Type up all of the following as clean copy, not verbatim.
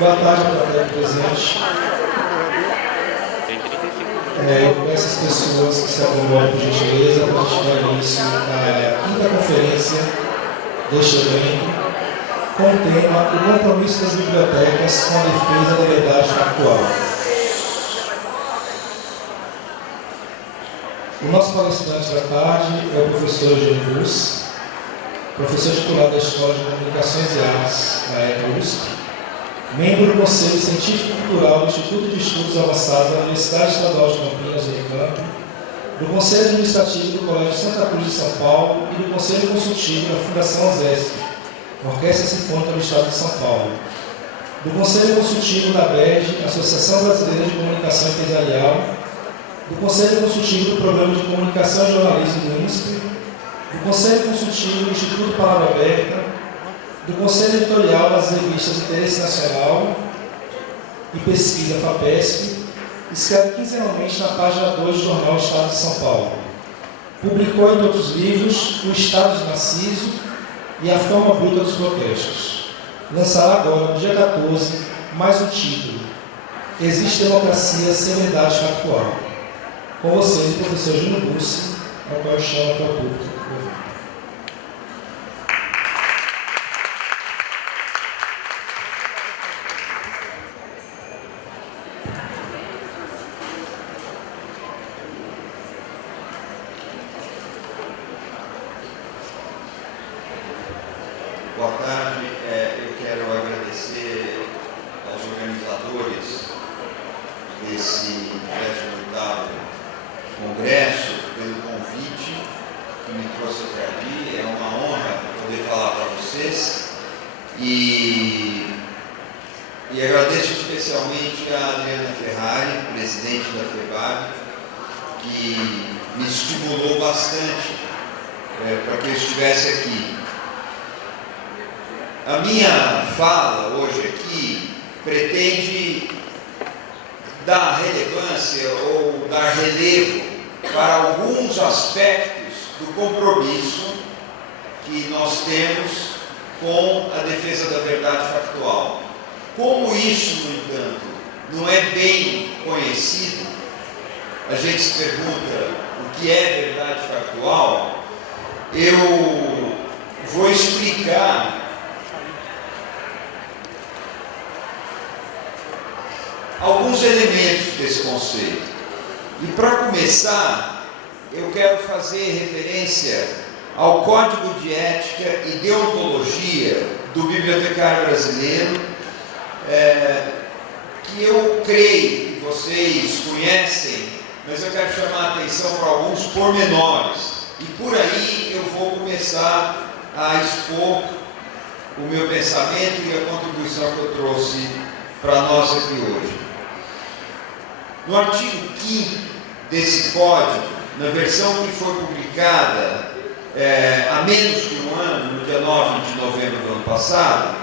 Boa tarde, plateia presente. Eu peço às pessoas que se acomodem, por gentileza, para a gente dar início à quinta conferência deste evento, com o tema O Compromisso das Bibliotecas com a Defesa da Liberdade Factual. O nosso palestrante da tarde é o professor Eugênio Bus, professor titular da Escola de Comunicações e Artes da ECA USP, membro do Conselho Científico e Cultural do Instituto de Estudos Avançados da Universidade Estadual de Campinas, Unicamp, do Conselho Administrativo do Colégio Santa Cruz de São Paulo e do Conselho Consultivo da Fundação OSESP, Orquestra Sinfônica do Estado de São Paulo, do Conselho Consultivo da BERJ, Associação Brasileira de Comunicação Empresarial, do Conselho Consultivo do Programa de Comunicação e Jornalismo do INSPE, do Conselho Consultivo do Instituto Palavra Aberta, do Conselho Editorial das Revistas de Interesse Nacional e Pesquisa FAPESP, escreve quinzenalmente na página 2 do Jornal Estado de São Paulo. Publicou, entre outros livros, O Estado de Narciso e A Forma Bruta dos Protestos. Lançará agora, no dia 14, mais um título: Existe Democracia sem Verdade Factual. Com vocês, o professor Júnior Bussi, ao qual eu chamo para o público. Boa tarde. Eu quero agradecer aos organizadores desse 28º Congresso pelo convite que me trouxe até aqui. É uma honra poder falar para vocês e agradeço especialmente a Adriana Ferrari, presidente da FEBAB, que me estimulou bastante para que eu estivesse aqui. A minha fala hoje aqui pretende dar relevância ou dar relevo para alguns aspectos do compromisso que nós temos com a defesa da verdade factual. Como isso, no entanto, não é bem conhecido, a gente se pergunta o que é verdade factual, eu vou explicar alguns elementos desse conceito. E para começar, eu quero fazer referência ao Código de Ética e Deontologia do Bibliotecário Brasileiro, que eu creio que vocês conhecem, mas eu quero chamar a atenção para alguns pormenores. E por aí eu vou começar a expor o meu pensamento e a contribuição que eu trouxe para nós aqui hoje. No artigo 5º desse código, na versão que foi publicada há menos de um ano, no dia 9 de novembro do ano passado,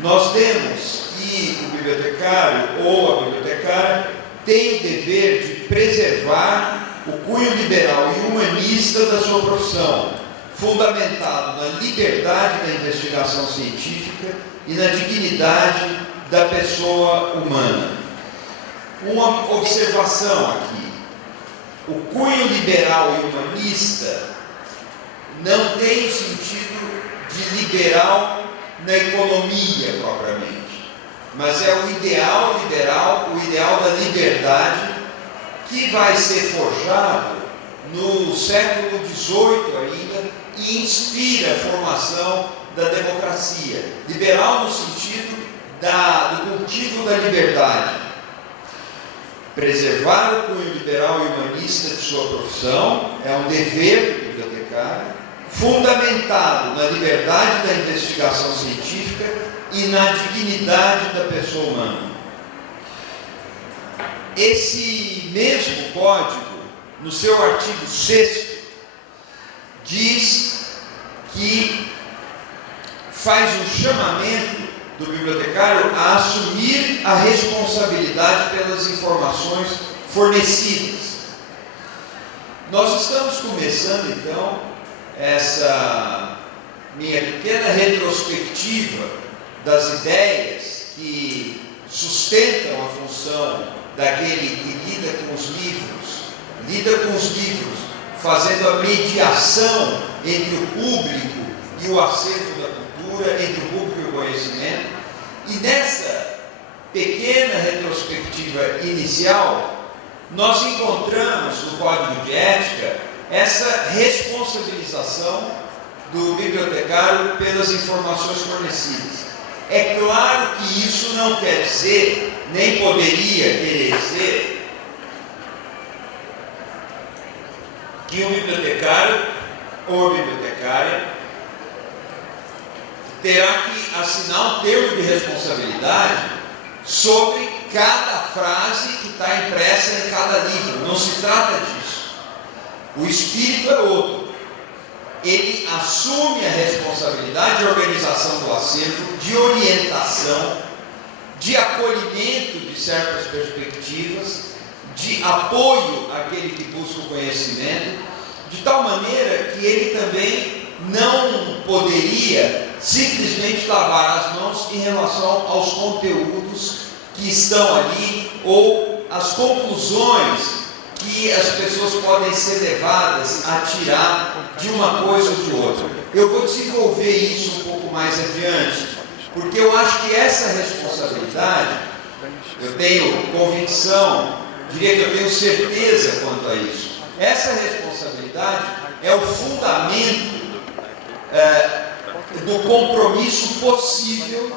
nós temos que o bibliotecário ou a bibliotecária tem o dever de preservar o cunho liberal e humanista da sua profissão, fundamentado na liberdade da investigação científica e na dignidade da pessoa humana. Uma observação aqui: o cunho liberal e humanista não tem o sentido de liberal na economia propriamente, mas é o ideal liberal, o ideal da liberdade, que vai ser forjado no século XVIII ainda e inspira a formação da democracia. Liberal no sentido do cultivo da liberdade. Preservar o cunho liberal e humanista de sua profissão é um dever do bibliotecário, fundamentado na liberdade da investigação científica e na dignidade da pessoa humana. Esse mesmo código, no seu artigo 6º, diz que faz um chamamento do bibliotecário a assumir a responsabilidade pelas informações fornecidas. Nós estamos começando, então, essa minha pequena retrospectiva das ideias que sustentam a função daquele que lida com os livros, fazendo a mediação entre o público e o acervo da cultura, entre o público e o conhecimento. E nessa pequena retrospectiva inicial, nós encontramos no Código de Ética essa responsabilização do bibliotecário pelas informações fornecidas. É claro que isso não quer dizer, nem poderia querer dizer, que um bibliotecário ou bibliotecária terá que assinar um termo de responsabilidade sobre cada frase que está impressa em cada livro. Não se trata disso. O espírito é outro. Ele assume a responsabilidade de organização do acervo, de orientação, de acolhimento de certas perspectivas, de apoio àquele que busca o conhecimento, de tal maneira que ele também não poderia simplesmente lavar as mãos em relação aos conteúdos que estão ali ou as conclusões que as pessoas podem ser levadas a tirar de uma coisa ou de outra. Eu vou desenvolver isso um pouco mais adiante, porque eu acho que essa responsabilidade, eu tenho convicção, diria que eu tenho certeza quanto a isso. Essa responsabilidade é o fundamento do compromisso possível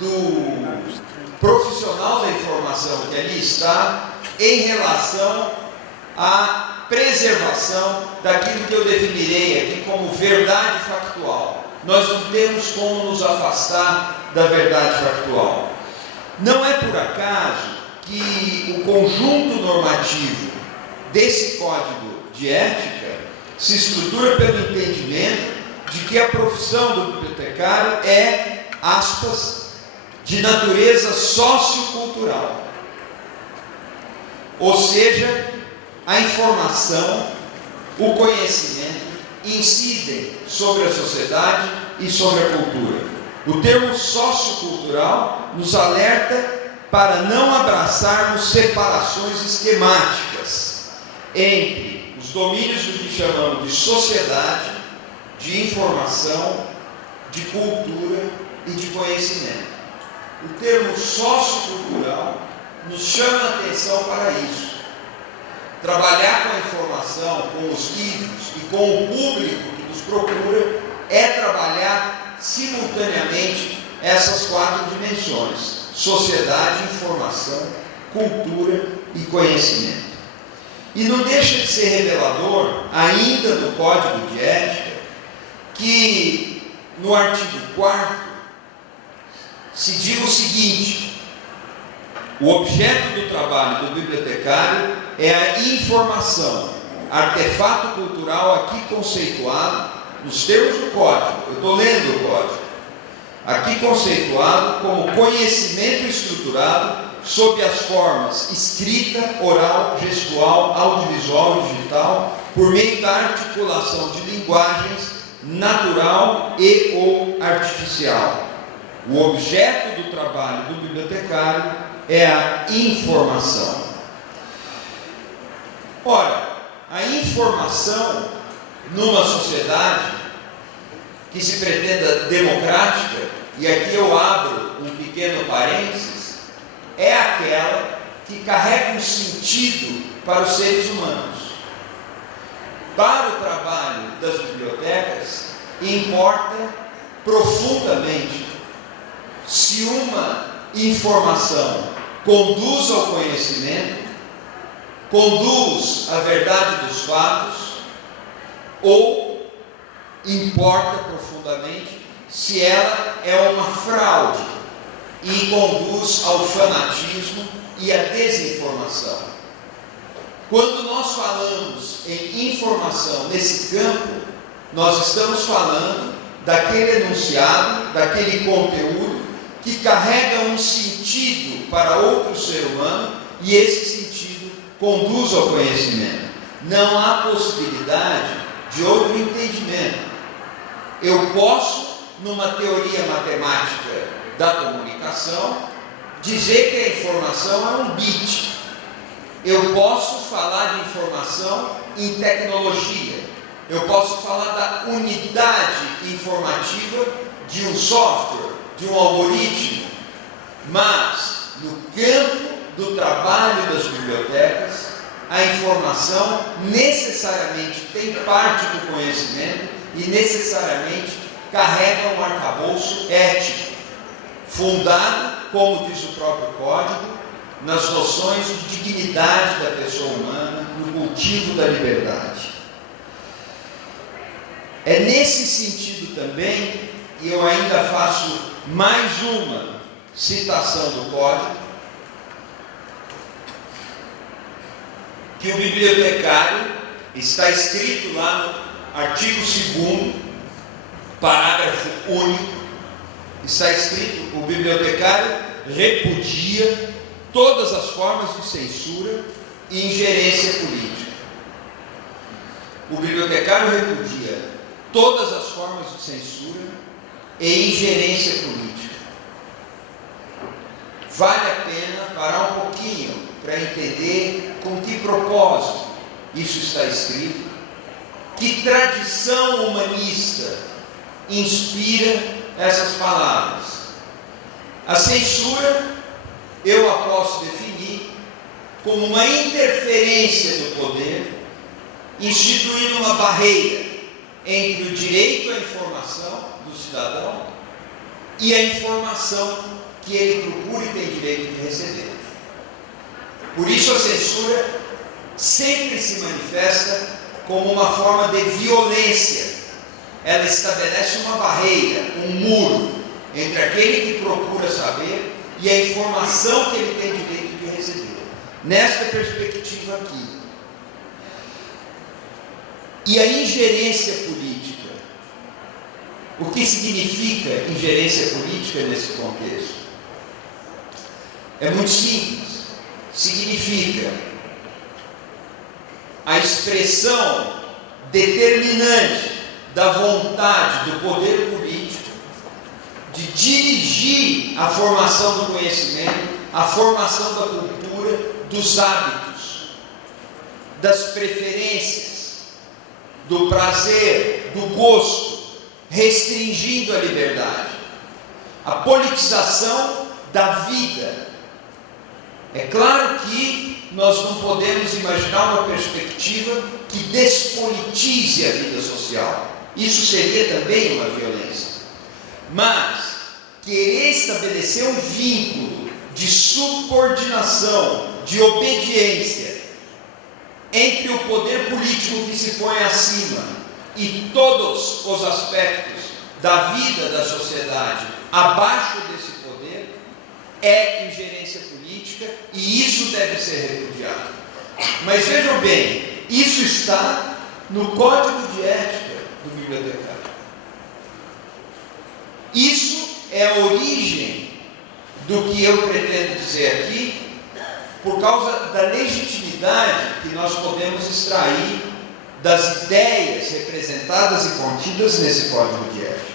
do profissional da informação que ali está em relação à preservação daquilo que eu definirei aqui como verdade factual. Nós não temos como nos afastar da verdade factual. Não é por acaso que o conjunto normativo desse Código de Ética se estrutura pelo entendimento de que a profissão do bibliotecário é, aspas, de natureza sociocultural. Ou seja, a informação, o conhecimento incidem sobre a sociedade e sobre a cultura. O termo sociocultural nos alerta para não abraçarmos separações esquemáticas entre os domínios do que chamamos de sociedade, de informação, de cultura e de conhecimento. O termo sociocultural nos chama a atenção para isso. Trabalhar com a informação, com os livros e com o público que nos procura é trabalhar simultaneamente essas quatro dimensões: sociedade, informação, cultura e conhecimento. E não deixa de ser revelador, ainda no Código de Ética, que no artigo 4º se diz o seguinte: o objeto do trabalho do bibliotecário é a informação, artefato cultural aqui conceituado nos termos do Código. Eu estou lendo o Código. Aqui conceituado como conhecimento estruturado sob as formas escrita, oral, gestual, audiovisual e digital, por meio da articulação de linguagens natural e ou artificial. O objeto do trabalho do bibliotecário é a informação. Ora, a informação numa sociedade que se pretenda democrática, e aqui eu abro um pequeno parênteses, é aquela que carrega um sentido para os seres humanos. Para o trabalho das bibliotecas, importa profundamente se uma informação conduz ao conhecimento, conduz à verdade dos fatos, ou importa profundamente se ela é uma fraude e conduz ao fanatismo e à desinformação. Quando nós falamos em informação nesse campo, nós estamos falando daquele enunciado, daquele conteúdo que carrega um sentido para outro ser humano e esse sentido conduz ao conhecimento. Não há possibilidade de outro entendimento. Eu posso, numa teoria matemática da comunicação, dizer que a informação é um bit. Eu posso falar de informação em tecnologia. Eu posso falar da unidade informativa de um software, de um algoritmo. Mas, no campo do trabalho das bibliotecas, a informação necessariamente tem parte do conhecimento e necessariamente carrega um arcabouço ético, fundado, como diz o próprio código, nas noções de dignidade da pessoa humana, no cultivo da liberdade. É nesse sentido também que eu ainda faço mais uma citação do código, que o bibliotecário, está escrito lá no artigo 2º, parágrafo único, está escrito: o bibliotecário repudia todas as formas de censura e ingerência política. O bibliotecário repudia todas as formas de censura e ingerência política. Vale a pena parar um pouquinho para entender com que propósito isso está escrito, que tradição humanista inspira essas palavras. A censura eu a posso definir como uma interferência do poder, instituindo uma barreira entre o direito à informação do cidadão e a informação que ele procura e tem direito de receber. Por isso a censura sempre se manifesta como uma forma de violência. Ela estabelece uma barreira, um muro entre aquele que procura saber e a informação que ele tem direito de receber. Nesta perspectiva aqui. E a ingerência política? O que significa ingerência política nesse contexto? É muito simples. Significa a expressão determinante da vontade do poder político de dirigir a formação do conhecimento, a formação da cultura, dos hábitos, das preferências, do prazer, do gosto, restringindo a liberdade. A politização da vida. É claro que nós não podemos imaginar uma perspectiva que despolitize a vida social. Isso seria também uma violência. Mas querer estabelecer um vínculo de subordinação, de obediência entre o poder político que se põe acima e todos os aspectos da vida da sociedade abaixo desse poder é ingerência política, e isso deve ser repudiado. Mas vejam bem, isso está no Código de Ética do bibliotecário. Isso é a origem do que eu pretendo dizer aqui, por causa da legitimidade que nós podemos extrair das ideias representadas e contidas nesse Código de Ética.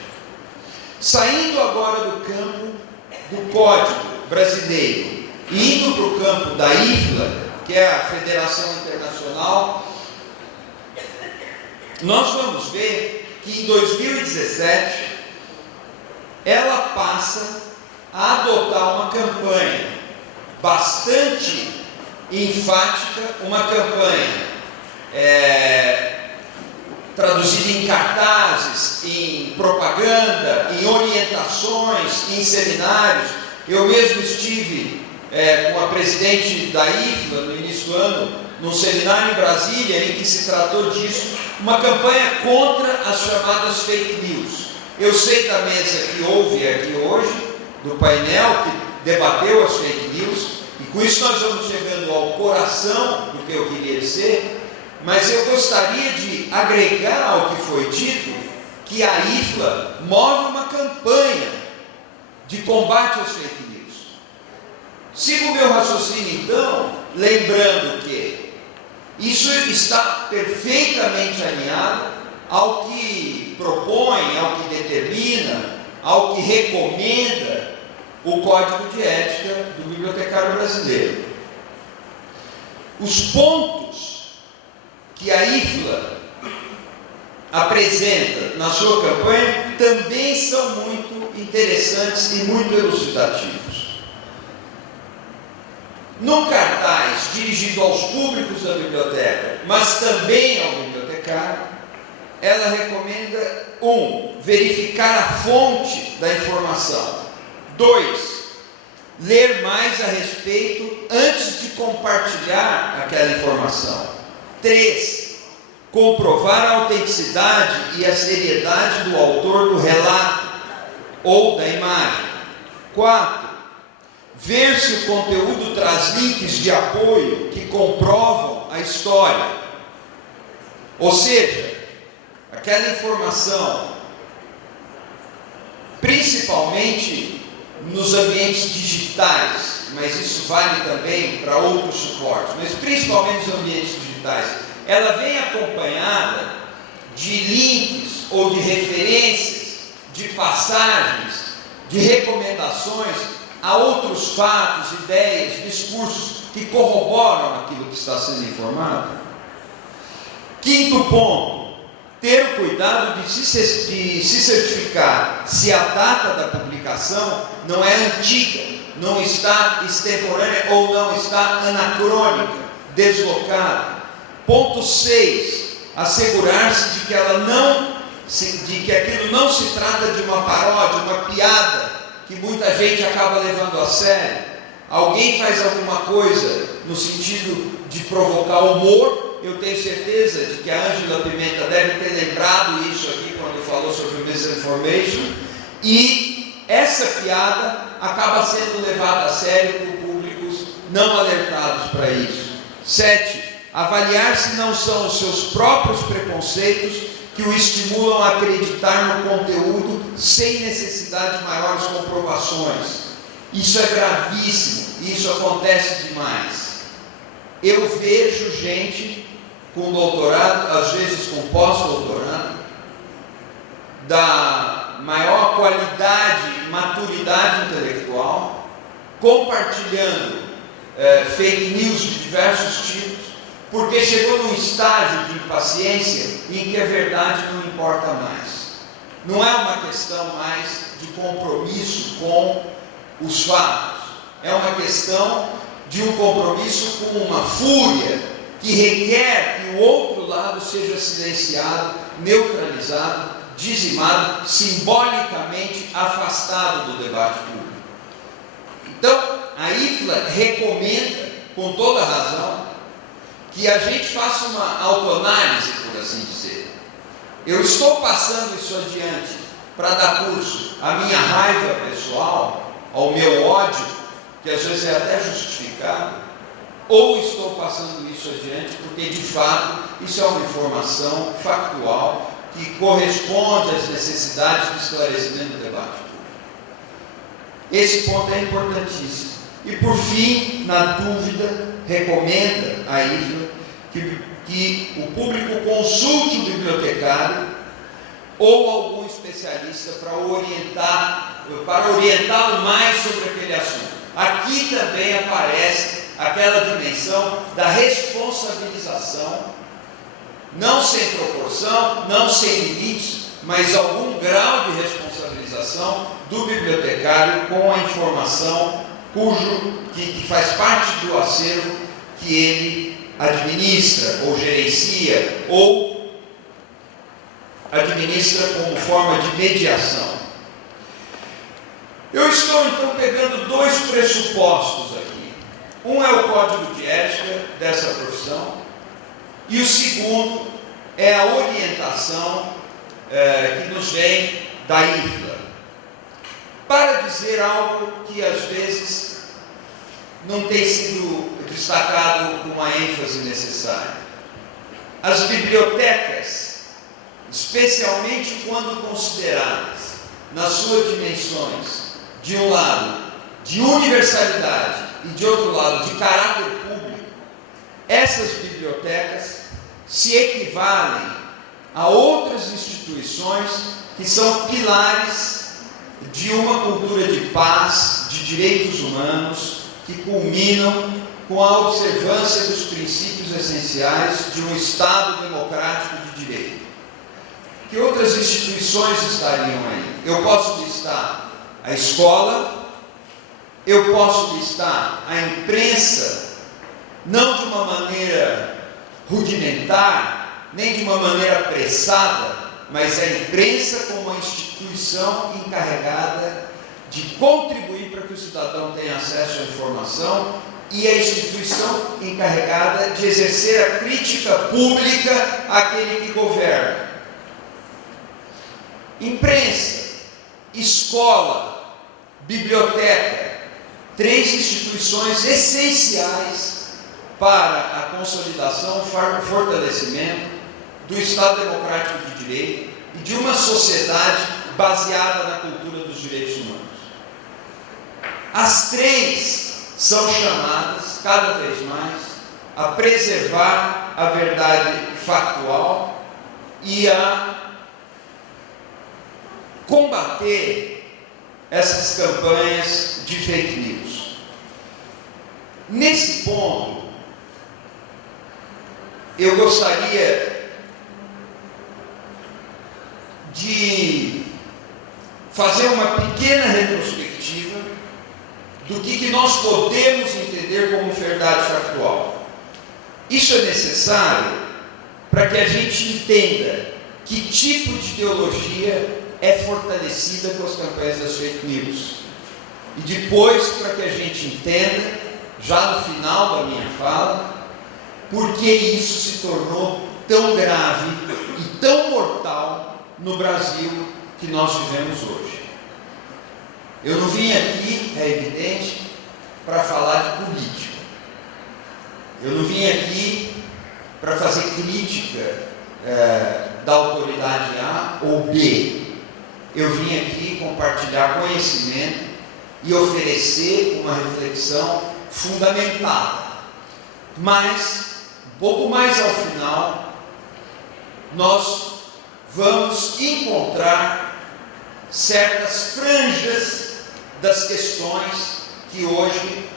Saindo agora do campo do Código brasileiro e indo para o campo da IFLA, que é a Federação Internacional, nós vamos ver que em 2017 ela passa a adotar uma campanha bastante enfática, uma campanha traduzida em cartazes, em propaganda, em orientações, em seminários. Eu mesmo estive com a presidente da IFLA no início do ano, num seminário em Brasília, em que se tratou disso, uma campanha contra as chamadas fake news. Eu sei da mesa que houve aqui hoje, do painel que debateu as fake news, e com isso nós vamos chegando ao coração do que eu queria dizer, mas eu gostaria de agregar ao que foi dito, que a IFLA move uma campanha de combate às fake news. Sigo o meu raciocínio então, lembrando que isso está perfeitamente alinhado ao que propõe, ao que determina, ao que recomenda o Código de Ética do Bibliotecário Brasileiro. Os pontos que a IFLA apresenta na sua campanha também são muito interessantes e muito elucidativos. Num cartaz dirigido aos públicos da biblioteca, mas também ao bibliotecário, ela recomenda: 1. Verificar a fonte da informação. 2. Ler mais a respeito antes de compartilhar aquela informação. 3. Comprovar a autenticidade e a seriedade do autor do relato ou da imagem. 4. Ver se o conteúdo traz links de apoio que comprovam a história. Ou seja, aquela informação, principalmente nos ambientes digitais, mas isso vale também para outros suportes, mas principalmente nos ambientes digitais, ela vem acompanhada de links ou de referências, de passagens, de recomendações a outros fatos, ideias, discursos que corroboram aquilo que está sendo informado. 5º ponto: ter o cuidado de se certificar se a data da publicação não é antiga, não está extemporânea ou não está anacrônica, deslocada. Ponto 6, assegurar-se de que aquilo não se trata de uma paródia, uma piada, que muita gente acaba levando a sério. Alguém faz alguma coisa no sentido de provocar humor. Eu tenho certeza de que a Ângela Pimenta deve ter lembrado isso aqui quando falou sobre misinformation, e essa piada acaba sendo levada a sério por públicos não alertados para isso. 7. Avaliar se não são os seus próprios preconceitos que o estimulam a acreditar no conteúdo sem necessidade de maiores comprovações. Isso é gravíssimo, isso acontece demais. Eu vejo gente com doutorado, às vezes com pós-doutorado, da maior qualidade e maturidade intelectual, compartilhando fake news de diversos tipos, porque chegou num estágio de impaciência em que a verdade não importa mais. Não é uma questão mais de compromisso com os fatos, é uma questão de um compromisso com uma fúria que requer que o outro lado seja silenciado, neutralizado, dizimado, simbolicamente afastado do debate público. Então, a IFLA recomenda, com toda razão, que a gente faça uma autoanálise, por assim dizer. Eu estou passando isso adiante para dar curso à minha raiva pessoal, ao meu ódio, que às vezes é até justificado, ou estou passando isso adiante porque, de fato, isso é uma informação factual que corresponde às necessidades do esclarecimento do debate público. Esse ponto é importantíssimo. E, por fim, na dúvida, recomenda a IFLA que o público consulte o bibliotecário ou algum especialista para orientá-lo mais sobre aquele assunto. Aqui também aparece aquela dimensão da responsabilização, não sem proporção, não sem limites, mas algum grau de responsabilização do bibliotecário com a informação que faz parte do acervo que ele administra ou gerencia ou administra como forma de mediação. Eu estou então pegando dois pressupostos aqui. Um é o código de ética dessa profissão e o segundo é a orientação que nos vem da IFLA, para dizer algo que às vezes não tem sido destacado com a ênfase necessária. As bibliotecas, especialmente quando consideradas nas suas dimensões, de um lado de universalidade e de outro lado de caráter público, essas bibliotecas se equivalem a outras instituições que são pilares de uma cultura de paz, de direitos humanos que culminam com a observância dos princípios essenciais de um Estado democrático de direito. Que outras instituições estariam aí? Eu posso listar a escola, eu posso listar a imprensa, não de uma maneira rudimentar, nem de uma maneira apressada, mas a imprensa como uma instituição encarregada de contribuir para que o cidadão tenha acesso à informação e a instituição encarregada de exercer a crítica pública àquele que governa. Imprensa, escola, biblioteca, 3 instituições essenciais para a consolidação, fortalecimento do Estado democrático de direito e de uma sociedade baseada na cultura dos direitos humanos. As 3 são chamadas, cada vez mais, a preservar a verdade factual e a combater essas campanhas de fake news. Nesse ponto, eu gostaria de fazer uma pequena retrospectiva do que nós podemos entender como verdade factual. Isso é necessário para que a gente entenda que tipo de ideologia é fortalecida com as campanhas das fake news. E depois, para que a gente entenda, já no final da minha fala, por que isso se tornou tão grave e tão mortal no Brasil que nós vivemos hoje. Eu não vim aqui, é evidente, para falar de política. Eu não vim aqui para fazer crítica da autoridade A ou B. Eu vim aqui compartilhar conhecimento e oferecer uma reflexão fundamentada. Mas, um pouco mais ao final, nós vamos encontrar certas franjas das questões que hoje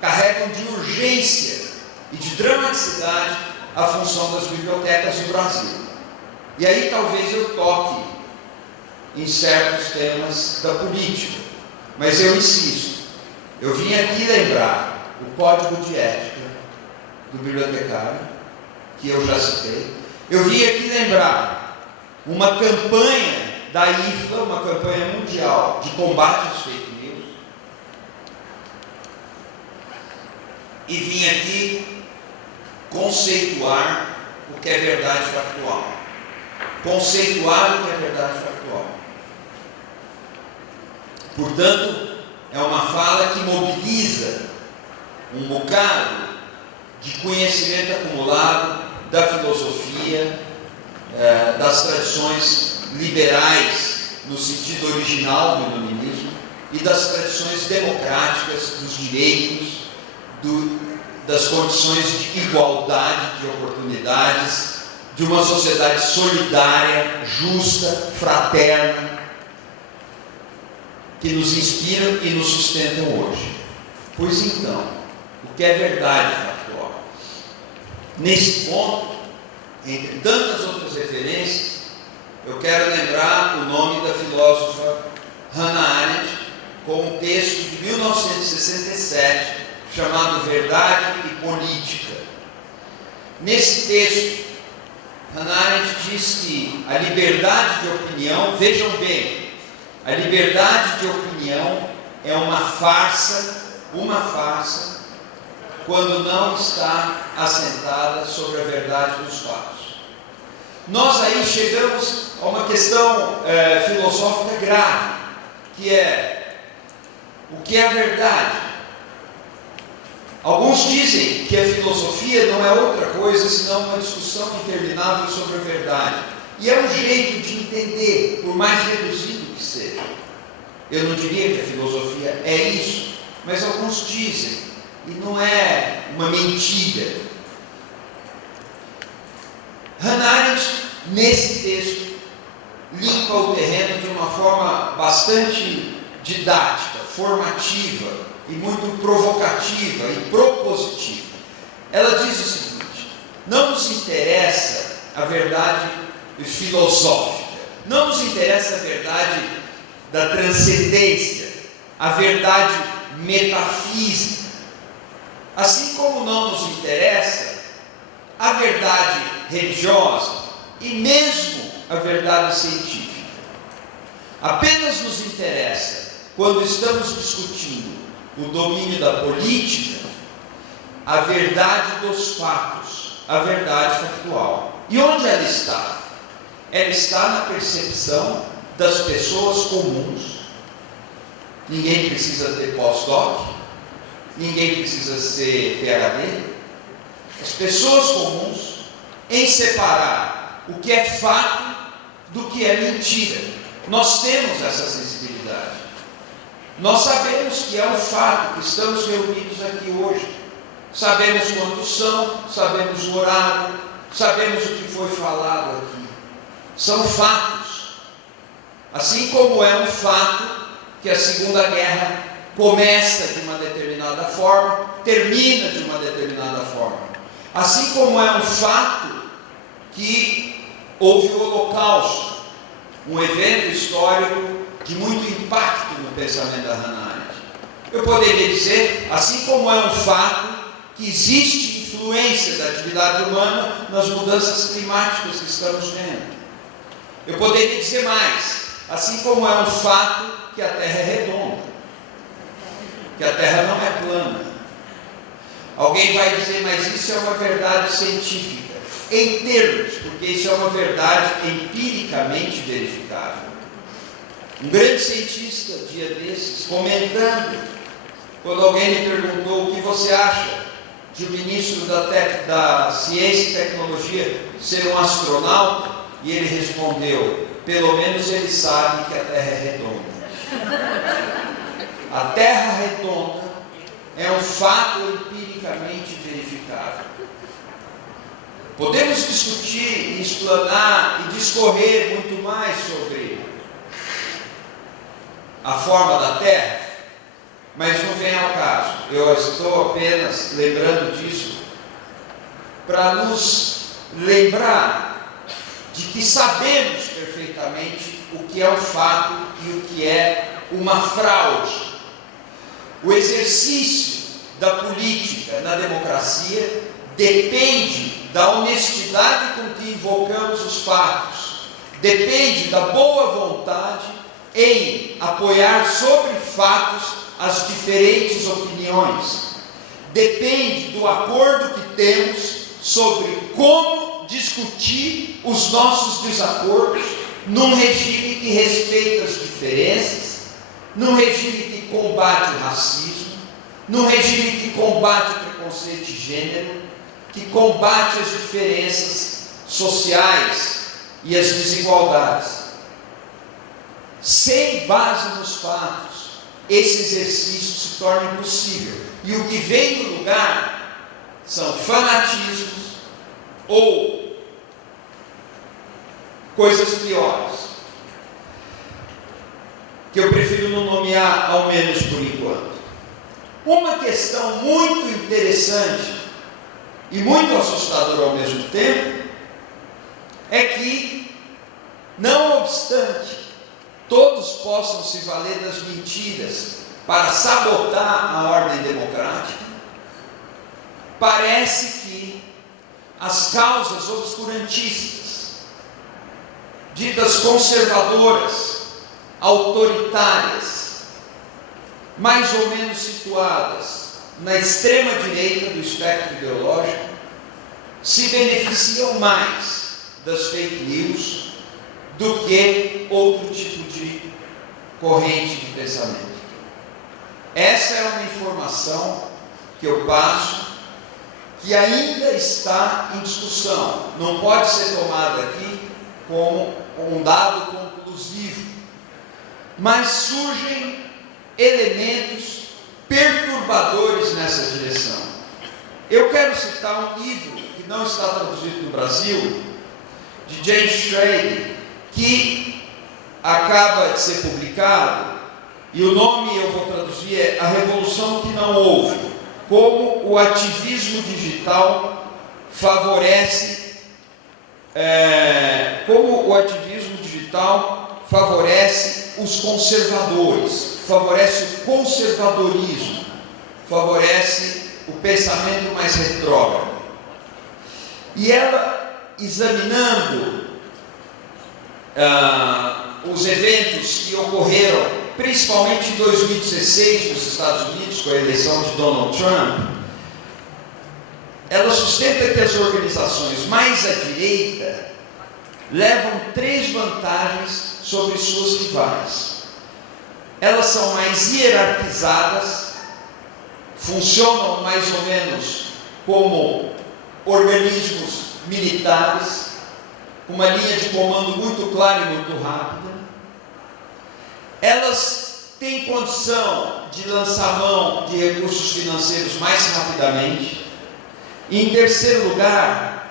carregam de urgência e de dramaticidade a função das bibliotecas no Brasil. E aí talvez eu toque em certos temas da política, mas eu insisto, eu vim aqui lembrar o Código de Ética do bibliotecário, que eu já citei. Eu vim aqui lembrar uma campanha da IFLA, uma campanha mundial de combate às fake news, e vim aqui conceituar o que é verdade factual. Conceituar o que é verdade factual. Portanto, é uma fala que mobiliza um bocado de conhecimento acumulado da filosofia, das tradições liberais no sentido original do iluminismo e das tradições democráticas dos direitos, das condições de igualdade de oportunidades, de uma sociedade solidária, justa, fraterna, que nos inspiram e nos sustentam hoje. Pois então, o que é verdade factual? Nesse ponto, entre tantas outras referências, eu quero lembrar o nome da filósofa Hannah Arendt, com um texto de 1967, chamado Verdade e Política. Nesse texto, Hannah Arendt diz que a liberdade de opinião, vejam bem, a liberdade de opinião é uma farsa, quando não está assentada sobre a verdade dos fatos. Nós aí chegamos a uma questão filosófica grave, que é o que é a verdade. Alguns dizem que a filosofia não é outra coisa senão uma discussão interminável sobre a verdade. E é um jeito de entender, por mais reduzido que seja. Eu não diria que a filosofia é isso, mas alguns dizem, e não é uma mentira. Hannah Arendt, nesse texto, limpa o terreno de uma forma bastante didática, formativa e muito provocativa e propositiva. Ela diz o seguinte: não nos interessa a verdade filosófica, não nos interessa a verdade da transcendência, a verdade metafísica, assim como não nos interessa a verdade religiosa e mesmo a verdade científica. Apenas nos interessa, quando estamos discutindo o domínio da política, a verdade dos fatos, a verdade factual. E onde ela está? Ela está na percepção das pessoas comuns. Ninguém precisa ter pós-doc, ninguém precisa ser PhD. As pessoas comuns em separar o que é fato do que é mentira. Nós temos essa sensibilidade. Nós sabemos que é um fato que estamos reunidos aqui hoje. Sabemos quantos são, sabemos o horário, sabemos o que foi falado aqui. São fatos. Assim como é um fato que a Segunda Guerra começa de uma determinada forma, termina de uma determinada forma. Assim como é um fato que houve o Holocausto, um evento histórico de muito impacto no pensamento da Hannah Arendt. Eu poderia dizer, assim como é um fato que existe influência da atividade humana nas mudanças climáticas que estamos vendo. Eu poderia dizer mais, assim como é um fato que a Terra é redonda, que a Terra não é plana. Alguém vai dizer, mas isso é uma verdade científica, em termos, porque isso é uma verdade empiricamente verificável. Um grande cientista, dia desses, comentando, quando alguém lhe perguntou o que você acha de o ministro da Ciência e Tecnologia ser um astronauta, e ele respondeu, pelo menos ele sabe que a Terra é redonda. A Terra redonda é um fato empiricamente verificável. Podemos discutir, explanar e discorrer muito mais sobre a forma da Terra, mas não vem ao caso. Eu estou apenas lembrando disso para nos lembrar de que sabemos perfeitamente o que é um fato e o que é uma fraude. O exercício da política na democracia depende da honestidade com que invocamos os fatos, depende da boa vontade em apoiar sobre fatos as diferentes opiniões, depende do acordo que temos sobre como discutir os nossos desacordos num regime que respeita as diferenças, num regime que combate o racismo, num regime que combate o preconceito de gênero, que combate as diferenças sociais e as desigualdades. Sem base nos fatos, esse exercício se torna impossível. E o que vem no lugar são fanatismos ou coisas piores, que eu prefiro não nomear, ao menos por enquanto. Uma questão muito interessante e muito assustadora ao mesmo tempo é que, não obstante todos possam se valer das mentiras para sabotar a ordem democrática, parece que as causas obscurantistas, ditas conservadoras, autoritárias, mais ou menos situadas na extrema direita do espectro ideológico, se beneficiam mais das fake news do que outro tipo de corrente de pensamento. Essa é uma informação que eu passo, que ainda está em discussão, não pode ser tomada aqui como um dado conclusivo, mas surgem elementos perturbadores nessa direção. Eu quero citar um livro que não está traduzido no Brasil, de James Schrader, que acaba de ser publicado E o nome eu vou traduzir é A Revolução que Não Houve, como o ativismo digital favorece os conservadores, favorece o conservadorismo, favorece o pensamento mais retrógrado. E ela, examinando os eventos que ocorreram principalmente em 2016 nos Estados Unidos, com a eleição de Donald Trump, ela sustenta que as organizações mais à direita levam 3 vantagens sobre suas rivais. Elas são mais hierarquizadas, funcionam mais ou menos como organismos militares, com uma linha de comando muito clara e muito rápida. Elas têm condição de lançar mão de recursos financeiros mais rapidamente. E, em terceiro lugar,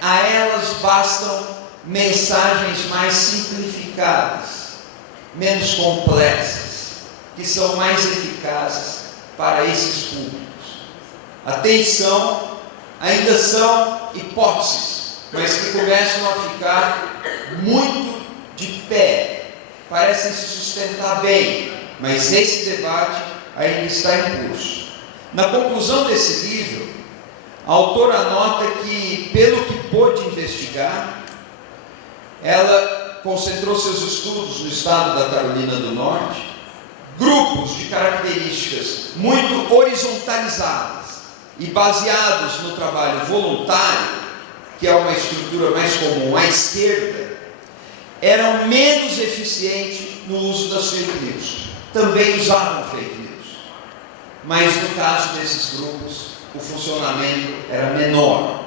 a elas bastam mensagens mais simplificadas, menos complexas, que são mais eficazes para esses públicos. Atenção, ainda são hipóteses, mas que começam a ficar muito de pé, parecem se sustentar bem, mas esse debate ainda está em curso. Na conclusão desse livro, a autora nota que, pelo que pôde investigar, ela concentrou seus estudos no estado da Carolina do Norte, grupos de características muito horizontalizadas e baseados no trabalho voluntário, que é uma estrutura mais comum à esquerda, eram menos eficientes no uso das fake news. Também usavam fake news, mas no caso desses grupos o funcionamento era menor.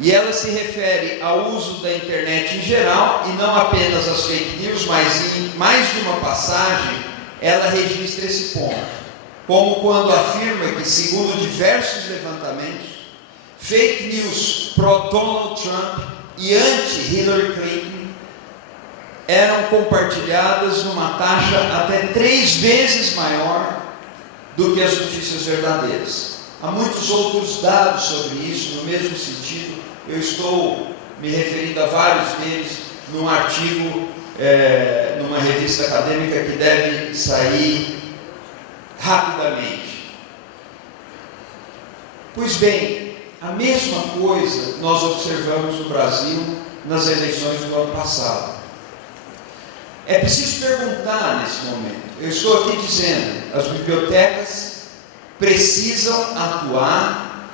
E ela se refere ao uso da internet em geral, e não apenas às fake news, mas em mais de uma passagem ela registra esse ponto, como quando afirma que, segundo diversos levantamentos, fake news pró-Donald Trump e anti-Hillary Clinton eram compartilhadas numa taxa até 3 vezes maior do que as notícias verdadeiras. Há muitos outros dados sobre isso, no mesmo sentido. Eu estou me referindo a vários deles num artigo, numa revista acadêmica que deve sair rapidamente. Pois bem, a mesma coisa nós observamos no Brasil nas eleições do ano passado. É preciso perguntar nesse momento. Eu estou aqui dizendo, as bibliotecas precisam atuar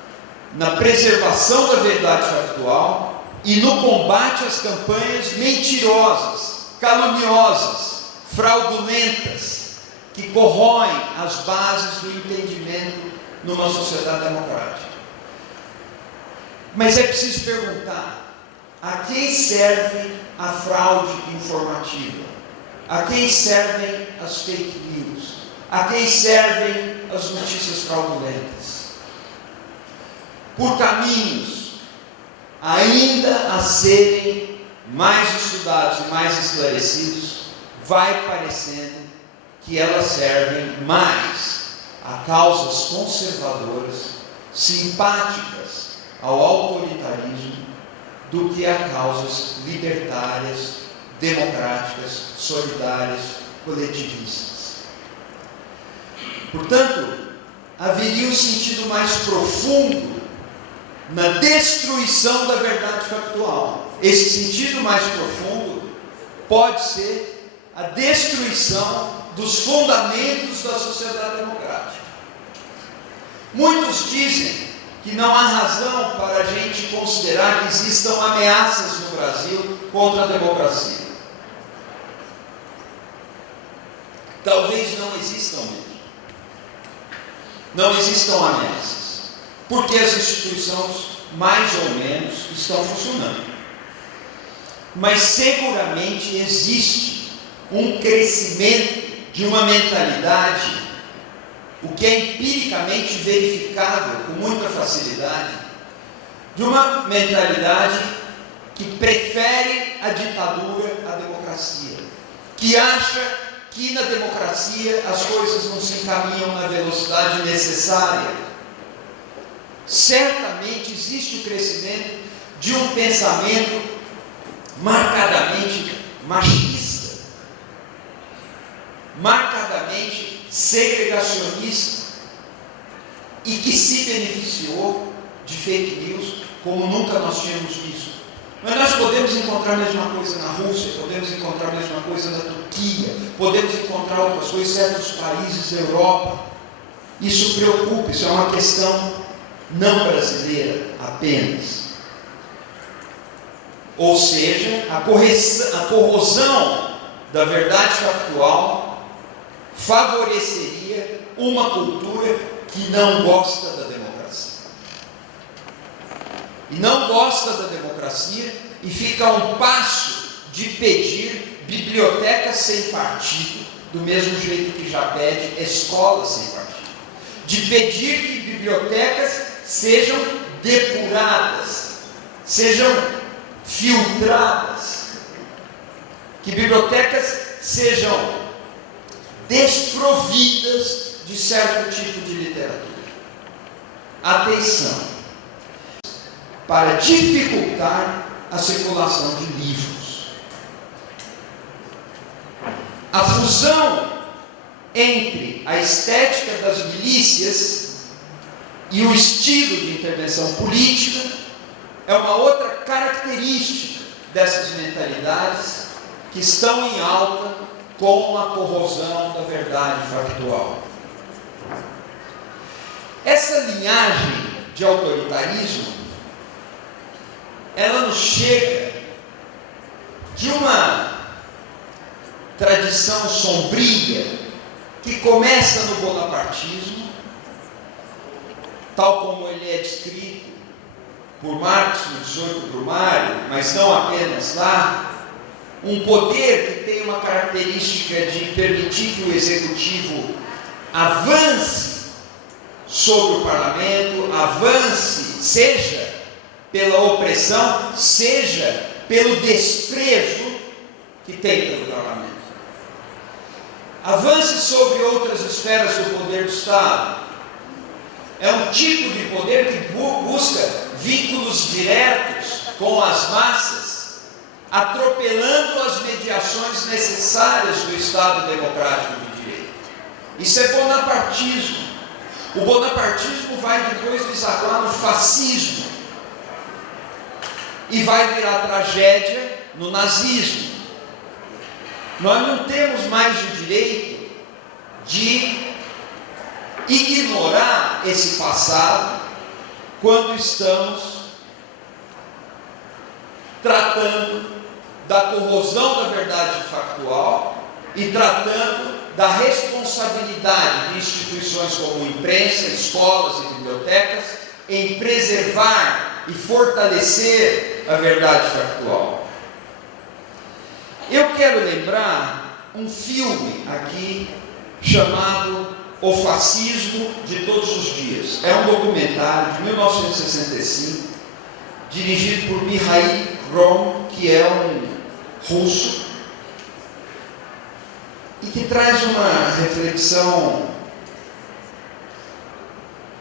na preservação da verdade factual e no combate às campanhas mentirosas, caluniosas, fraudulentas, que corroem as bases do entendimento numa sociedade democrática. Mas é preciso perguntar: a quem serve a fraude informativa? A quem servem as fake news? A quem servem as notícias fraudulentas? Por caminhos ainda a serem mais estudados e mais esclarecidos, vai parecendo que elas servem mais a causas conservadoras, simpáticas ao autoritarismo, do que a causas libertárias, democráticas, solidárias, coletivistas. Portanto, haveria um sentido mais profundo na destruição da verdade factual. Esse sentido mais profundo pode ser a destruição dos fundamentos da sociedade democrática. Muitos dizem que não há razão para a gente considerar que existam ameaças no Brasil contra a democracia. Talvez não existam mesmo. Não existam ameaças, porque as instituições, mais ou menos, estão funcionando. Mas seguramente existe um crescimento de uma mentalidade, o que é empiricamente verificável com muita facilidade, de uma mentalidade que prefere a ditadura à democracia, que acha que na democracia as coisas não se encaminham na velocidade necessária. Certamente existe o crescimento de um pensamento marcadamente machista, marcadamente segregacionista, e que se beneficiou de fake news como nunca nós tínhamos visto. Mas nós podemos encontrar a mesma coisa na Rússia, podemos encontrar a mesma coisa na Turquia, podemos encontrar outras coisas em certos países da Europa. Isso preocupa, isso é uma questão não brasileira apenas. Ou seja, a corrosão da verdade factual favoreceria uma cultura que não gosta da democracia. E não gosta da democracia e fica a um passo de pedir bibliotecas sem partido, do mesmo jeito que já pede escolas sem partido. De pedir que bibliotecas sejam depuradas, sejam filtradas, que bibliotecas sejam desprovidas de certo tipo de literatura. Atenção! Para dificultar a circulação de livros. A fusão entre a estética das milícias e o estilo de intervenção política é uma outra característica dessas mentalidades que estão em alta com a corrosão da verdade factual. Essa linhagem de autoritarismo, ela nos chega de uma tradição sombria que começa no bonapartismo, tal como ele é descrito por Marx no 18 Brumário, mas não apenas lá. Um poder que tem uma característica de permitir que o executivo avance sobre o parlamento, avance, seja pela opressão, seja pelo desprezo que tem pelo parlamento. Avance sobre outras esferas do poder do Estado. É um tipo de poder que busca vínculos diretos com as massas, atropelando as mediações necessárias do Estado democrático de direito. Isso é bonapartismo. O bonapartismo vai depois desaguar no fascismo e vai virar tragédia no nazismo. Nós não temos mais o direito de ignorar esse passado quando estamos tratando da corrosão da verdade factual e tratando da responsabilidade de instituições como imprensa, escolas e bibliotecas em preservar e fortalecer a verdade factual. Eu quero lembrar um filme aqui chamado O Fascismo de Todos os Dias. É um documentário de 1965, dirigido por Mikhail Kron, que é um russo, e que traz uma reflexão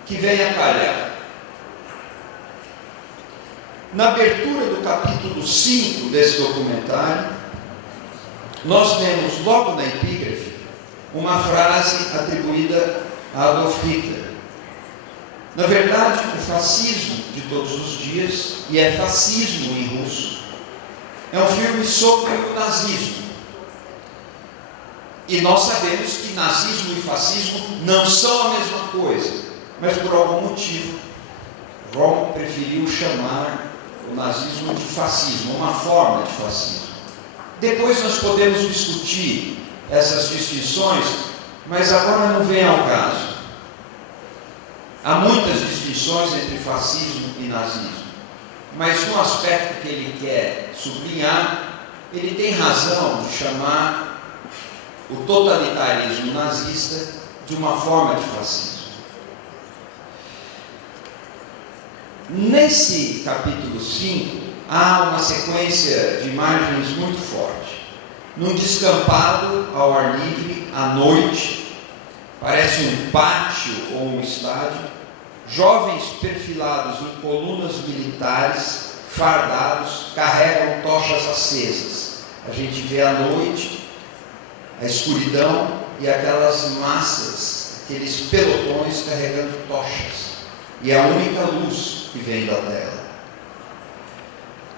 que vem a calhar. Na abertura do capítulo 5 desse documentário, nós vemos logo na epígrafe uma frase atribuída a Adolf Hitler. Na verdade, o fascismo de todos os dias, e é fascismo em russo, é um filme sobre o nazismo. E nós sabemos que nazismo e fascismo não são a mesma coisa, mas por algum motivo, Rom preferiu chamar o nazismo de fascismo, uma forma de fascismo. Depois nós podemos discutir essas distinções, mas agora não vem ao caso. Há muitas distinções entre fascismo e nazismo, mas no aspecto que ele quer sublinhar, ele tem razão de chamar o totalitarismo nazista de uma forma de fascismo. Nesse capítulo 5, há uma sequência de imagens muito forte. num descampado ao ar livre, à noite, parece um pátio ou um estádio, jovens perfilados em colunas militares, fardados, carregam tochas acesas. A gente vê à noite a escuridão e aquelas massas, aqueles pelotões carregando tochas. E é a única luz que vem da tela.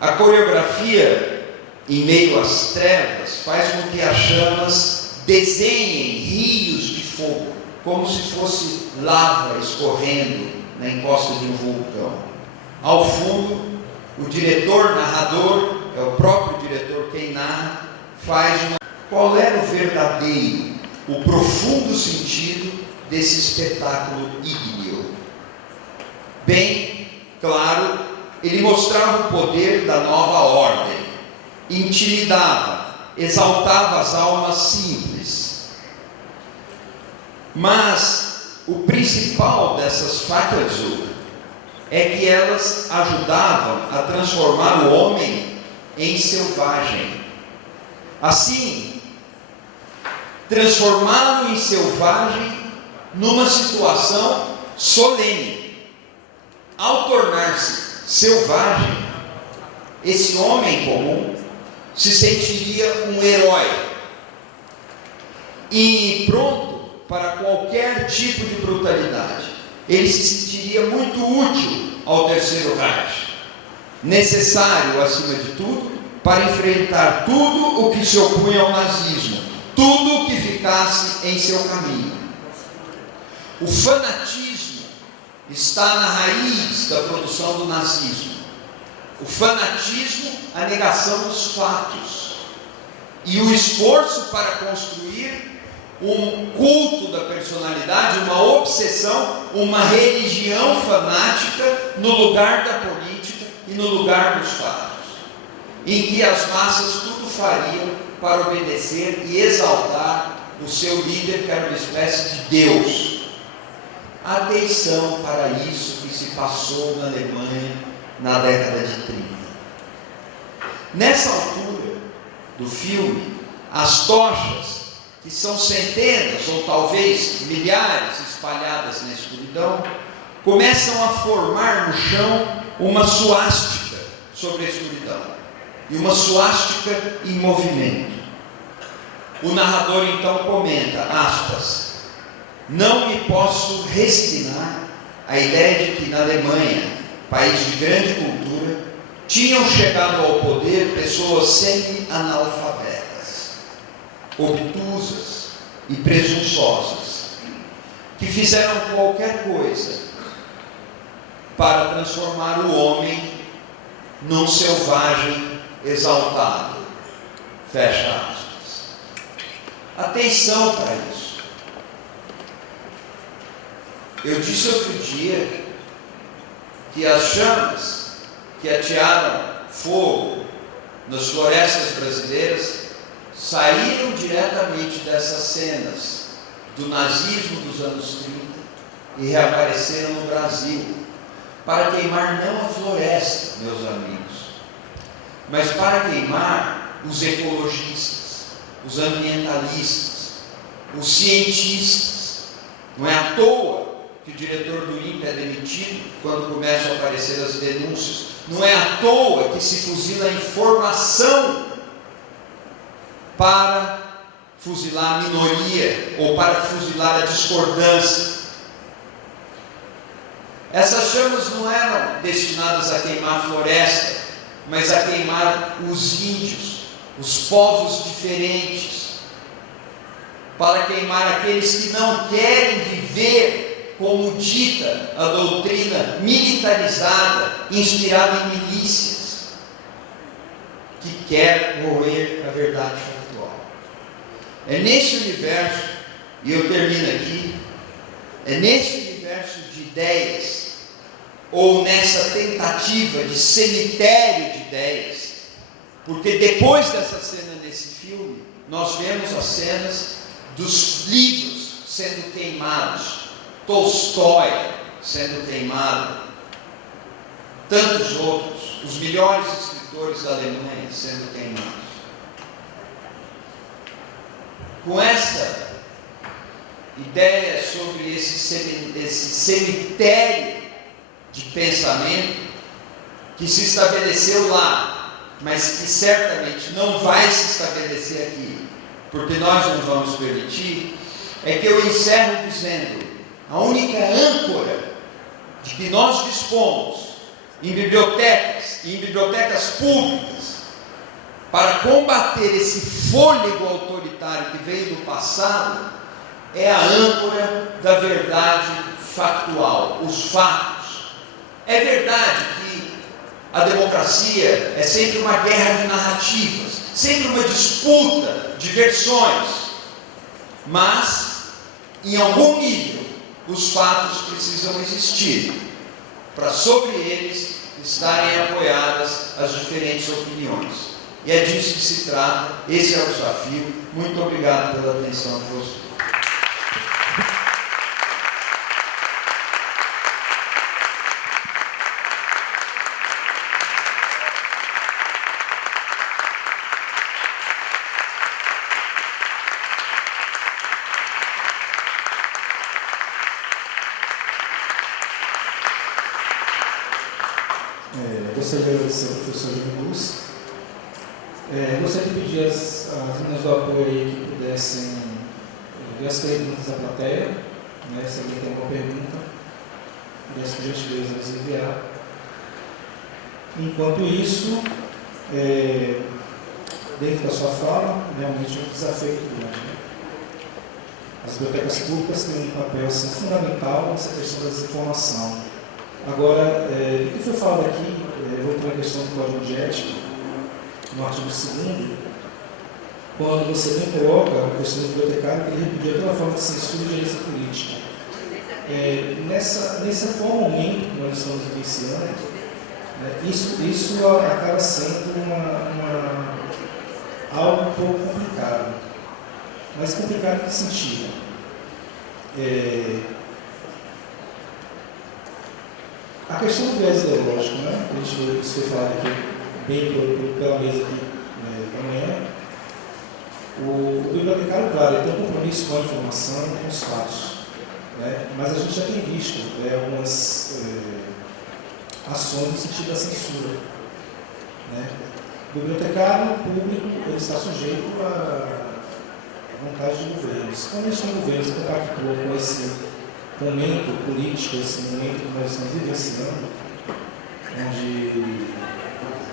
A coreografia, em meio às trevas, faz com que as chamas desenhem rios de fogo, como se fosse lava escorrendo na encosta de um vulcão. Ao fundo, o diretor narrador, é o próprio diretor quem narra, faz uma... Qual era o verdadeiro, o profundo sentido desse espetáculo ígneo? Bem claro, ele mostrava o poder da nova ordem, intimidava, exaltava as almas simples. Mas o principal dessas Fakazur é que elas ajudavam a transformar o homem em selvagem. Assim, transformá-lo em selvagem numa situação solene. Ao tornar-se selvagem, esse homem comum se sentiria um herói e pronto para qualquer tipo de brutalidade. Ele se sentiria muito útil ao Terceiro Reich, necessário, acima de tudo, para enfrentar tudo o que se opunha ao nazismo, tudo o que ficasse em seu caminho. O fanatismo está na raiz da produção do nazismo. O fanatismo, a negação dos fatos, e o esforço para construir um culto da personalidade, uma obsessão, uma religião fanática no lugar da política e no lugar dos fatos, em que as massas tudo fariam para obedecer e exaltar o seu líder, que era uma espécie de Deus. Atenção para isso que se passou na Alemanha na década de 30. Nessa altura do filme, as tochas, que são centenas ou talvez milhares espalhadas na escuridão, começam a formar no chão uma suástica sobre a escuridão, e uma suástica em movimento. O narrador então comenta, aspas, não me posso resignar à ideia de que na Alemanha, país de grande cultura, tinham chegado ao poder pessoas semi-analfabetas, obtusas e presunçosas, que fizeram qualquer coisa para transformar o homem num selvagem exaltado. Fecha aspas. Atenção para isso. Eu disse outro dia que as chamas que atearam fogo nas florestas brasileiras saíram diretamente dessas cenas do nazismo dos anos 30 e reapareceram no Brasil, para queimar não a floresta, meus amigos, mas para queimar os ecologistas, os ambientalistas, os cientistas. Não é à toa que o diretor do INPE é demitido quando começam a aparecer as denúncias. Não é à toa que se fuzila a informação para fuzilar a minoria ou para fuzilar a discordância. Essas chamas não eram destinadas a queimar a floresta, mas a queimar os índios, os povos diferentes, para queimar aqueles que não querem viver como dita a doutrina militarizada, inspirada em milícias, que quer roer a verdade factual. É nesse universo, e eu termino aqui, é nesse universo de ideias, ou nessa tentativa de cemitério de ideias, porque depois dessa cena desse filme, nós vemos as cenas dos livros sendo queimados, Tolstói sendo queimado, tantos outros, os melhores escritores da Alemanha sendo queimados. com essa ideia sobre esse cemitério de pensamento que se estabeleceu lá, mas que certamente não vai se estabelecer aqui, porque nós não vamos permitir, é que eu encerro dizendo: a única âncora de que nós dispomos em bibliotecas públicas para combater esse fôlego autoritário que veio do passado é a âncora da verdade factual, os fatos. É verdade que a democracia é sempre uma guerra de narrativas, sempre uma disputa de versões, mas em algum nível os fatos precisam existir para sobre eles estarem apoiadas as diferentes opiniões. E é disso que se trata, esse é o desafio. Muito obrigado pela atenção de vocês. Gostaria de agradecer ao professor Júnior Luz. Gostaria de pedir às meninas do apoio aí que pudessem ver as perguntas da plateia, né? Se alguém tem alguma pergunta, pudesse por gentileza nos enviar. Enquanto isso, dentro da sua fala, realmente é um desafio muito grande, né? As bibliotecas públicas têm um papel assim, fundamental nessa questão da desinformação. Agora, o que foi falado aqui, voltando à questão do código de ética, no artigo 2º, quando você bem coloca a questão do bibliotecário, que ele repudia toda forma de censura e gerência política. Nesse atual momento que nós estamos vivenciando, isso acaba sendo algo um pouco complicado. Mas complicado em que sentido? A questão do viés ideológico, né? Isso foi falado aqui bem pela mesa aqui da manhã. O bibliotecário, claro, ele tem um compromisso com a informação, com os fatos, né? Mas a gente já tem visto algumas ações no sentido da censura, né? O bibliotecário público ele está sujeito à vontade de governos. Quando este governo se compactuou com esse momento político, esse momento que nós estamos vivenciando, onde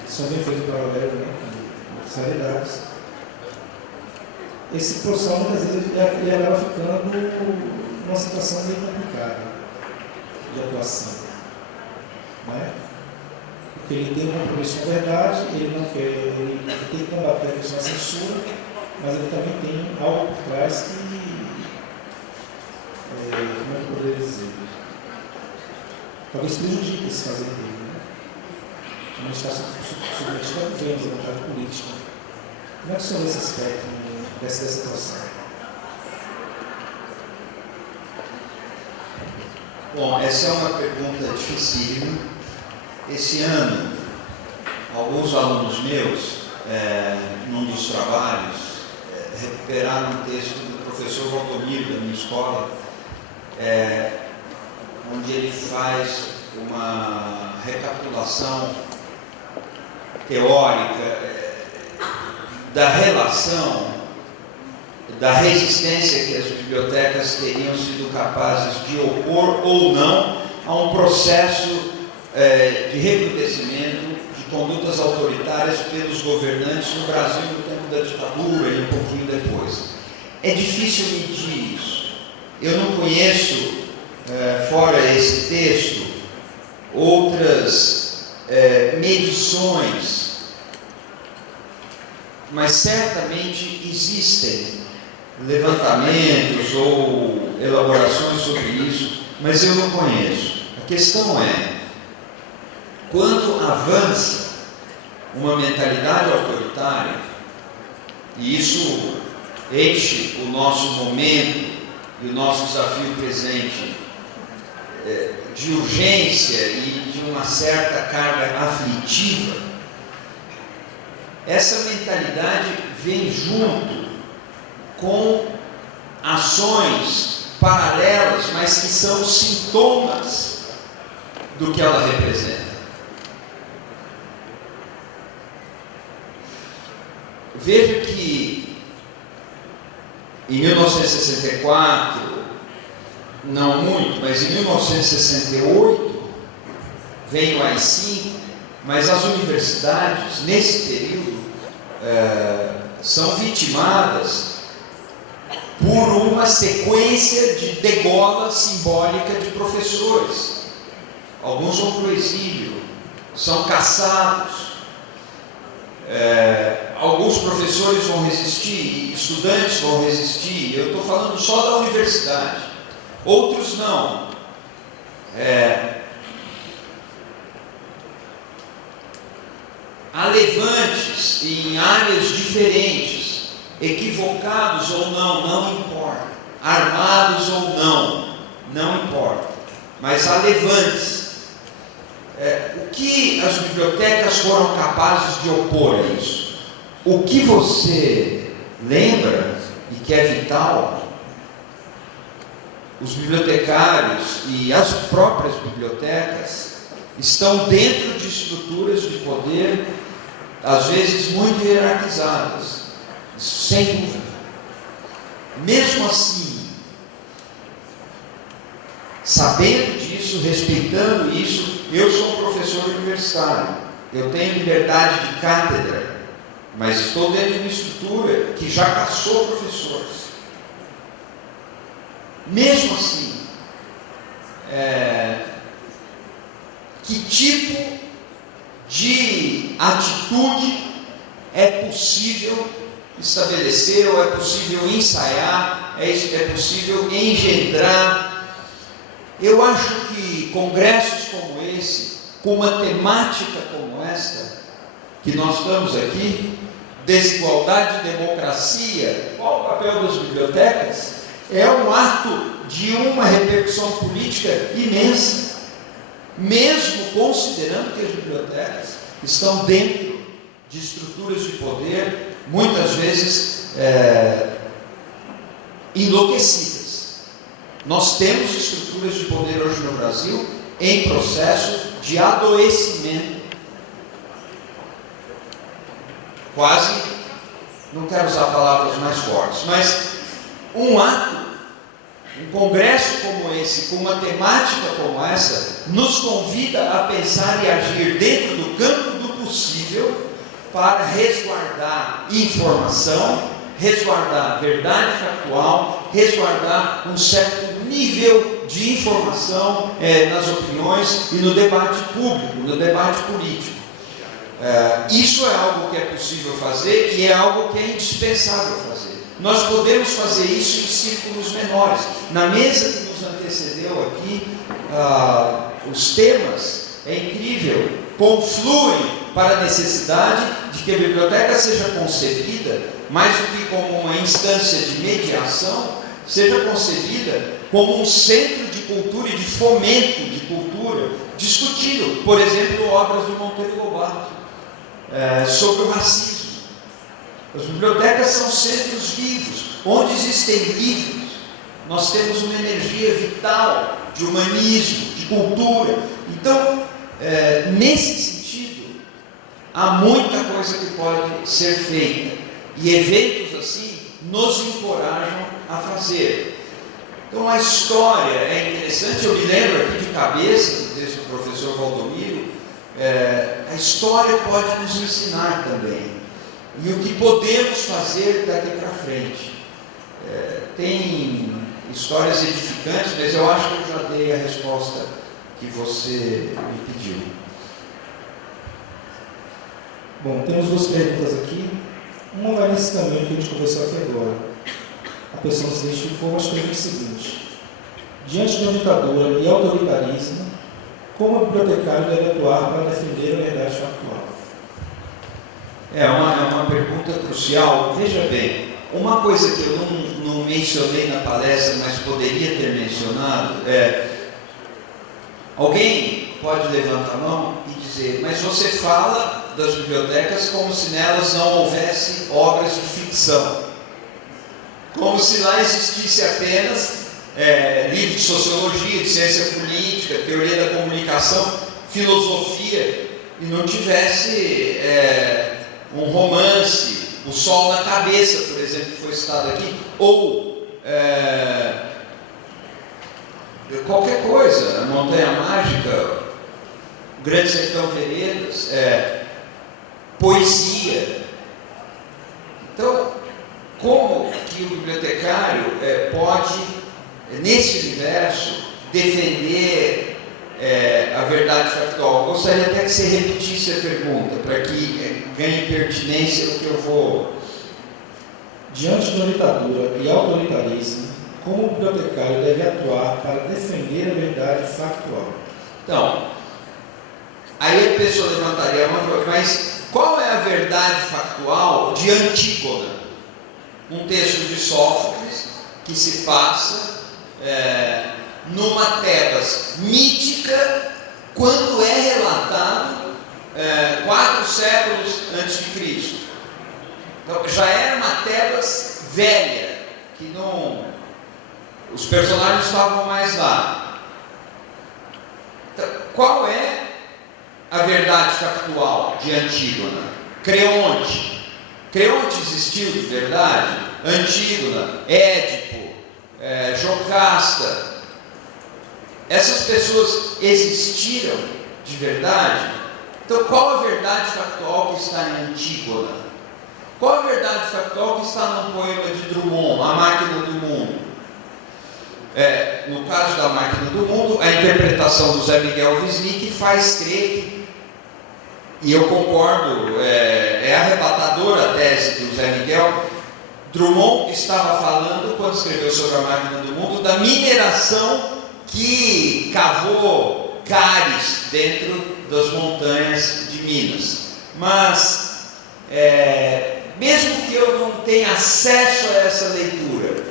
são bem feitos paralelos, né, com as realidades, esse processo muitas vezes ele acaba ficando numa situação bem complicada de atuação, né? Porque ele tem um compromisso com a verdade, ele não quer, ele tem que combater a questão da censura, mas ele também tem algo por trás que, como é que eu poderia dizer, talvez prejudique esse fazer dele, né? A gente está submetido a governos, a vontade política. Como é que o senhor vê esse aspecto dessa situação? Bom, essa é uma pergunta dificílima. Esse ano, alguns alunos meus, num dos trabalhos, recuperaram um texto do professor Valdomiro, da minha escola, onde ele faz uma recapitulação teórica da relação, da resistência que as bibliotecas teriam sido capazes de opor ou não a um processo de recrudescimento de condutas autoritárias pelos governantes no Brasil no tempo da ditadura e um pouquinho depois. É difícil medir isso. Eu não conheço, fora esse texto, outras medições, mas certamente existem levantamentos ou elaborações sobre isso, mas eu não conheço. A questão é, quando avança uma mentalidade autoritária, e isso enche o nosso momento e o nosso desafio presente de urgência e de uma certa carga aflitiva, essa mentalidade vem junto com ações paralelas, mas que são sintomas do que ela representa. Veja que em 1964, não muito, mas em 1968 vem o AI-5, mas as universidades nesse período são vitimadas por uma sequência de degola simbólica de professores. Alguns vão para o exílio, são caçados. Alguns professores vão resistir, estudantes vão resistir. Eu estou falando só da universidade. Outros não. Há levantes em áreas diferentes, equivocados ou não, não importa. Armados ou não, não importa. Mas há levantes. O que as bibliotecas foram capazes de opor a isso? O que você lembra e que é vital? Os bibliotecários e as próprias bibliotecas estão dentro de estruturas de poder, às vezes muito hierarquizadas, sem dúvida. Mesmo assim, sabendo disso, respeitando isso, eu sou um professor universitário, eu tenho liberdade de cátedra, mas estou dentro de uma estrutura que já caçou professores. Mesmo assim, que tipo de atitude é possível estabelecer, ou é possível ensaiar, é possível engendrar? Eu acho que congressos como esse, com uma temática como esta, que nós estamos aqui, desigualdade e democracia, qual o papel das bibliotecas? É um ato de uma repercussão política imensa, mesmo considerando que as bibliotecas estão dentro de estruturas de poder, muitas vezes enlouquecidas. Nós temos estruturas de poder hoje no Brasil em processo de adoecimento. Quase, não quero usar palavras mais fortes, mas um congresso como esse, com uma temática como essa, nos convida a pensar e agir dentro do campo do possível para resguardar informação, resguardar verdade factual, resguardar um certo nível de informação nas opiniões e no debate público, no debate político. Isso é algo que é possível fazer e é algo que é indispensável fazer. Nós podemos fazer isso em círculos menores. Na mesa que nos antecedeu aqui, os temas, é incrível, confluem para a necessidade de que a biblioteca seja concebida, mais do que como uma instância de mediação, seja concebida como um centro de cultura e de fomento de cultura, discutindo, por exemplo, obras de Monteiro Lobato, sobre o racismo. As bibliotecas são centros vivos, onde existem livros, nós temos uma energia vital de humanismo, de cultura. Então, nesse sentido, há muita coisa que pode ser feita, e eventos assim nos encorajam a fazer. Então, a história é interessante. Eu me lembro aqui de cabeça, desde o professor Valdomiro, a história pode nos ensinar também, e o que podemos fazer daqui para frente. Tem histórias edificantes, mas eu acho que eu já dei a resposta que você me pediu. Bom, temos duas perguntas aqui. Uma vai nesse caminho que a gente conversou aqui agora. A pessoa se identificou, mas pergunta o seguinte: diante de uma ditadura e autoritarismo, como o bibliotecário deve atuar para defender a verdade factual? É uma pergunta crucial. Veja bem, uma coisa que eu não mencionei na palestra, mas poderia ter mencionado, alguém pode levantar a mão e dizer: mas você fala das bibliotecas como se nelas não houvesse obras de ficção. como se lá existisse apenas livro de sociologia, de ciência política, teoria da comunicação, filosofia, e não tivesse um romance, O Sol na Cabeça, por exemplo, que foi citado aqui, ou qualquer coisa, A Montanha Mágica, O Grande Sertão Veredas, poesia. Então, como que o bibliotecário pode, nesse universo, defender a verdade factual? Eu gostaria até que você repetisse a pergunta, para que ganhe pertinência no que eu vou... Diante da ditadura e autoritarismo, como o bibliotecário deve atuar para defender a verdade factual? Então, aí a pessoa levantaria uma pergunta, mas qual é a verdade factual de Antígona? Um texto de Sófocles que se passa numa Tebas mítica, quando é relatado 4 séculos antes de Cristo. Então, já era uma Tebas velha, que não, os personagens estavam mais lá. Então, qual é a verdade factual de Antígona? Creonte. Creonte existiu de verdade? Antígona, Édipo, Jocasta, essas pessoas existiram de verdade? Então, qual a verdade factual que está em Antígona? Qual a verdade factual que está no poema de Drummond, A Máquina do Mundo? No caso da Máquina do Mundo, a interpretação do Zé Miguel Wisnik faz crer que, e eu concordo, é arrebatadora a tese do Zé Miguel. Drummond estava falando, quando escreveu sobre a Máquina do Mundo, da mineração que cavou cáries dentro das montanhas de Minas. Mas, mesmo que eu não tenha acesso a essa leitura,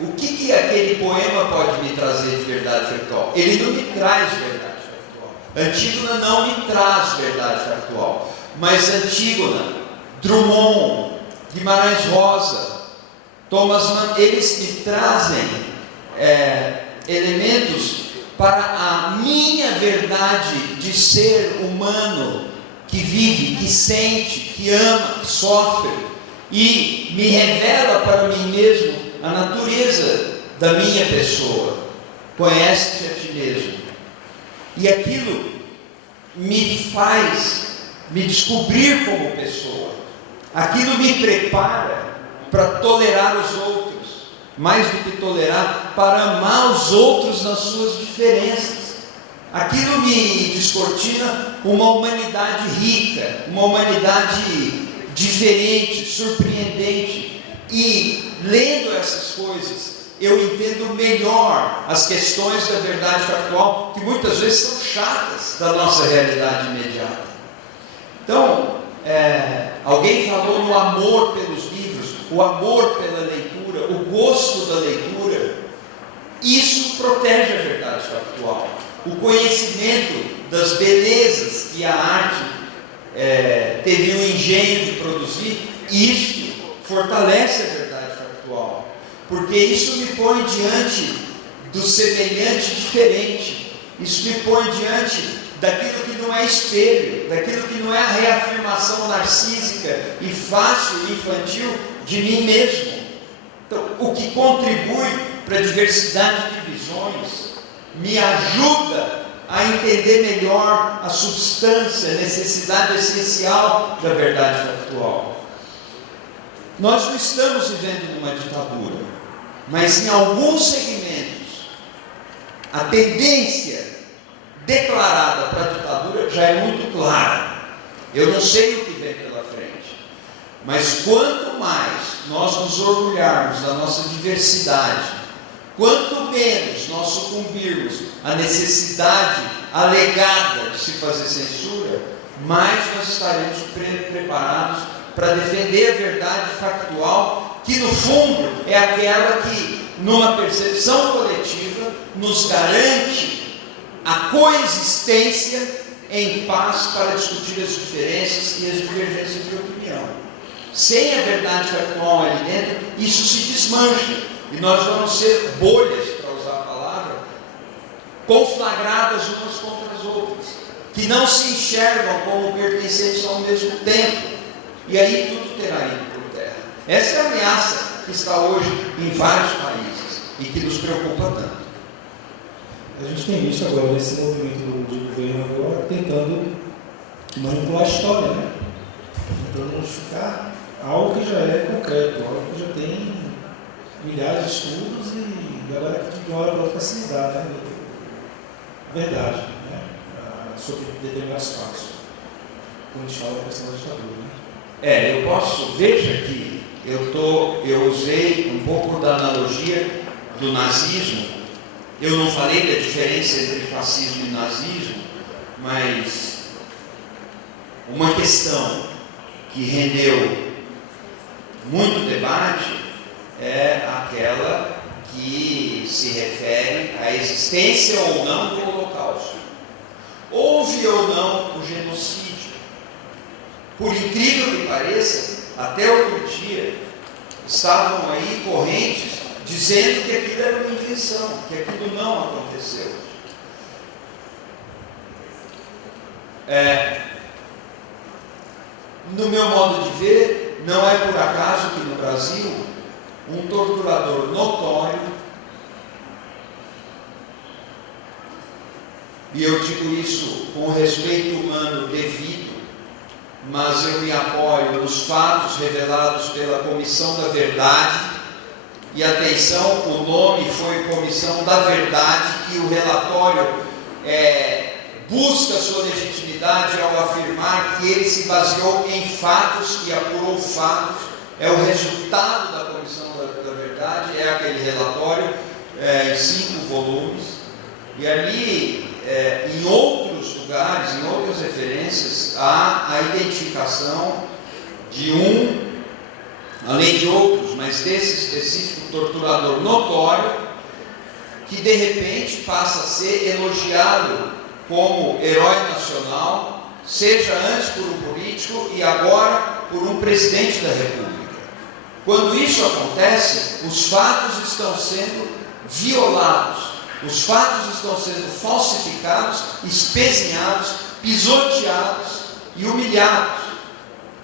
o que aquele poema pode me trazer de verdade factual? Ele não me traz verdade factual. Antígona não me traz verdade factual. Mas Antígona, Drummond, Guimarães Rosa, Thomas Mann, eles me trazem elementos para a minha verdade de ser humano, que vive, que sente, que ama, que sofre, e me revela para mim mesmo a natureza da minha pessoa. Conhece-te a ti mesmo. E aquilo me faz me descobrir como pessoa. Aquilo me prepara para tolerar os outros, mais do que tolerar, para amar os outros nas suas diferenças. Aquilo me descortina uma humanidade rica, uma humanidade diferente, surpreendente. E lendo essas coisas, eu entendo melhor as questões da verdade factual, que muitas vezes são chatas da nossa realidade imediata. Então, alguém falou no amor pelos livros, o amor pela leitura, o gosto da leitura. Isso protege a verdade factual. O conhecimento das belezas que a arte teve o engenho de produzir, isso fortalece a verdade factual, porque isso me põe diante do semelhante diferente, isso me põe diante daquilo que não é espelho, daquilo que não é a reafirmação narcísica e fácil e infantil de mim mesmo. Então, o que contribui para a diversidade de visões me ajuda a entender melhor a substância, a necessidade essencial da verdade factual. Nós não estamos vivendo numa ditadura, mas em alguns segmentos a tendência declarada para a ditadura já é muito clara. Eu não sei o que vem pela frente, mas quanto mais nós nos orgulharmos da nossa diversidade, quanto menos nós sucumbirmos à necessidade alegada de se fazer censura, mais nós estaremos preparados para defender a verdade factual, que no fundo é aquela que, numa percepção coletiva, nos garante a coexistência em paz para discutir as diferenças e as divergências de opinião. sem a verdade factual ali dentro, isso se desmancha. E nós vamos ser bolhas, para usar a palavra, conflagradas umas contra as outras, que não se enxergam como pertencentes ao mesmo tempo. E aí tudo terá ido por terra. Essa é a ameaça que está hoje em vários países e que nos preocupa tanto. A gente tem visto agora nesse movimento de governo agora tentando manipular a história, né? Tentando modificar algo que já é concreto, algo que já tem milhares de estudos e agora de uma hora para outra se dá, né? Verdade, né? Sobre determinados fatos. Quando a gente fala da questão da ditadura, né? Eu posso, veja que eu usei um pouco da analogia do nazismo. Eu não falei da diferença entre fascismo e nazismo, mas uma questão que rendeu muito debate é aquela que se refere à existência ou não do Holocausto. Houve ou não o genocídio? Por incrível que pareça, até outro dia estavam aí correntes dizendo que aquilo era uma invenção, que aquilo não aconteceu. No meu modo de ver, não é por acaso que no Brasil um torturador notório, e eu digo isso com respeito humano devido, mas eu me apoio nos fatos revelados pela Comissão da Verdade. E atenção, o nome foi Comissão da Verdade, que o relatório busca sua legitimidade ao afirmar que ele se baseou em fatos e apurou fatos. É o resultado da Comissão da Verdade, é aquele relatório em 5 volumes. E ali, em outros lugares, em outras referências, há a identificação de além de outros, mas desse específico torturador notório, que de repente passa a ser elogiado como herói nacional, seja antes por um político e agora por um presidente da República. Quando isso acontece, os fatos estão sendo violados, os fatos estão sendo falsificados, espezinhados, pisoteados e humilhados,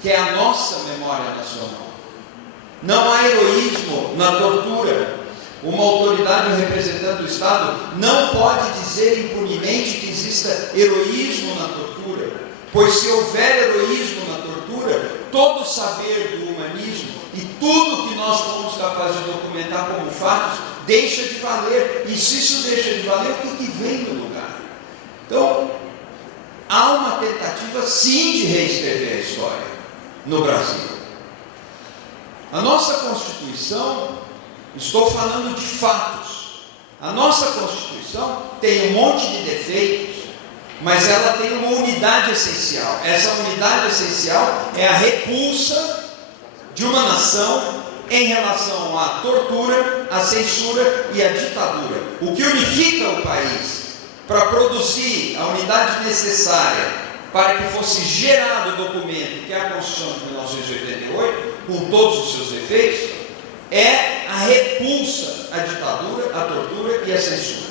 que é a nossa memória nacional. Não há heroísmo na tortura. Uma autoridade representando o Estado não pode dizer impunemente que exista heroísmo na tortura, pois se houver heroísmo na tortura, todo o saber do humanismo e tudo que nós fomos capazes de documentar como fatos deixa de valer. E se isso deixa de valer, o que vem no lugar? Então, há uma tentativa sim de reescrever a história no Brasil. A nossa Constituição, estou falando de fatos, a nossa Constituição tem um monte de defeitos, mas ela tem uma unidade essencial. Essa unidade essencial é a repulsa de uma nação em relação à tortura, à censura e à ditadura. O que unifica o país para produzir a unidade necessária para que fosse gerado o documento que é a Constituição de 1988, com todos os seus defeitos, é a repulsa à ditadura, à tortura e à censura.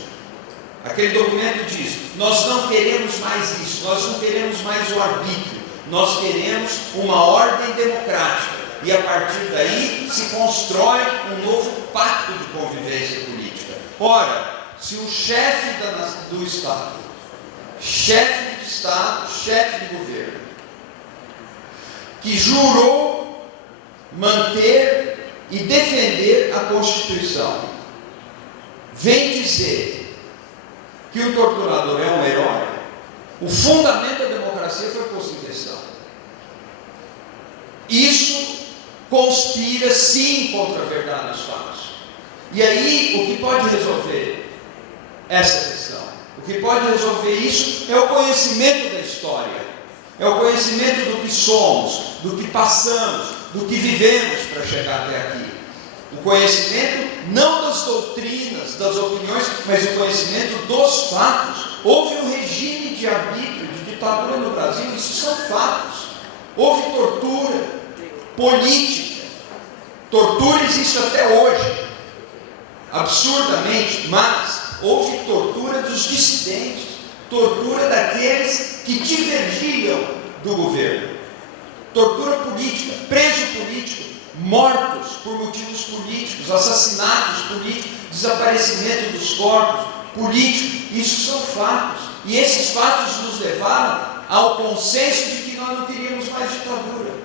Aquele documento diz: nós não queremos mais isso, nós não queremos mais o arbítrio, nós queremos uma ordem democrática. E a partir daí se constrói um novo pacto de convivência política. Ora, se o chefe do Estado, chefe de Estado, chefe de governo, que jurou manter e defender a Constituição, vem dizer que o torturador é um herói, o fundamento da democracia foi posto em questão. Isso conspira sim contra a verdade dos fatos. E aí, o que pode resolver essa questão? O que pode resolver isso é o conhecimento da história, é o conhecimento do que somos, do que passamos, do que vivemos para chegar até aqui. O conhecimento não das doutrinas, das opiniões, mas o conhecimento dos fatos. Houve um regime de arbítrio, de ditadura no Brasil, isso são fatos. Houve tortura, política. Tortura existe até hoje, absurdamente, mas houve tortura dos dissidentes, tortura daqueles que divergiam do governo, tortura política, preso político, mortos por motivos políticos, assassinatos políticos, desaparecimento dos corpos políticos. Isso são fatos, e esses fatos nos levaram ao consenso de que nós não queríamos mais ditadura.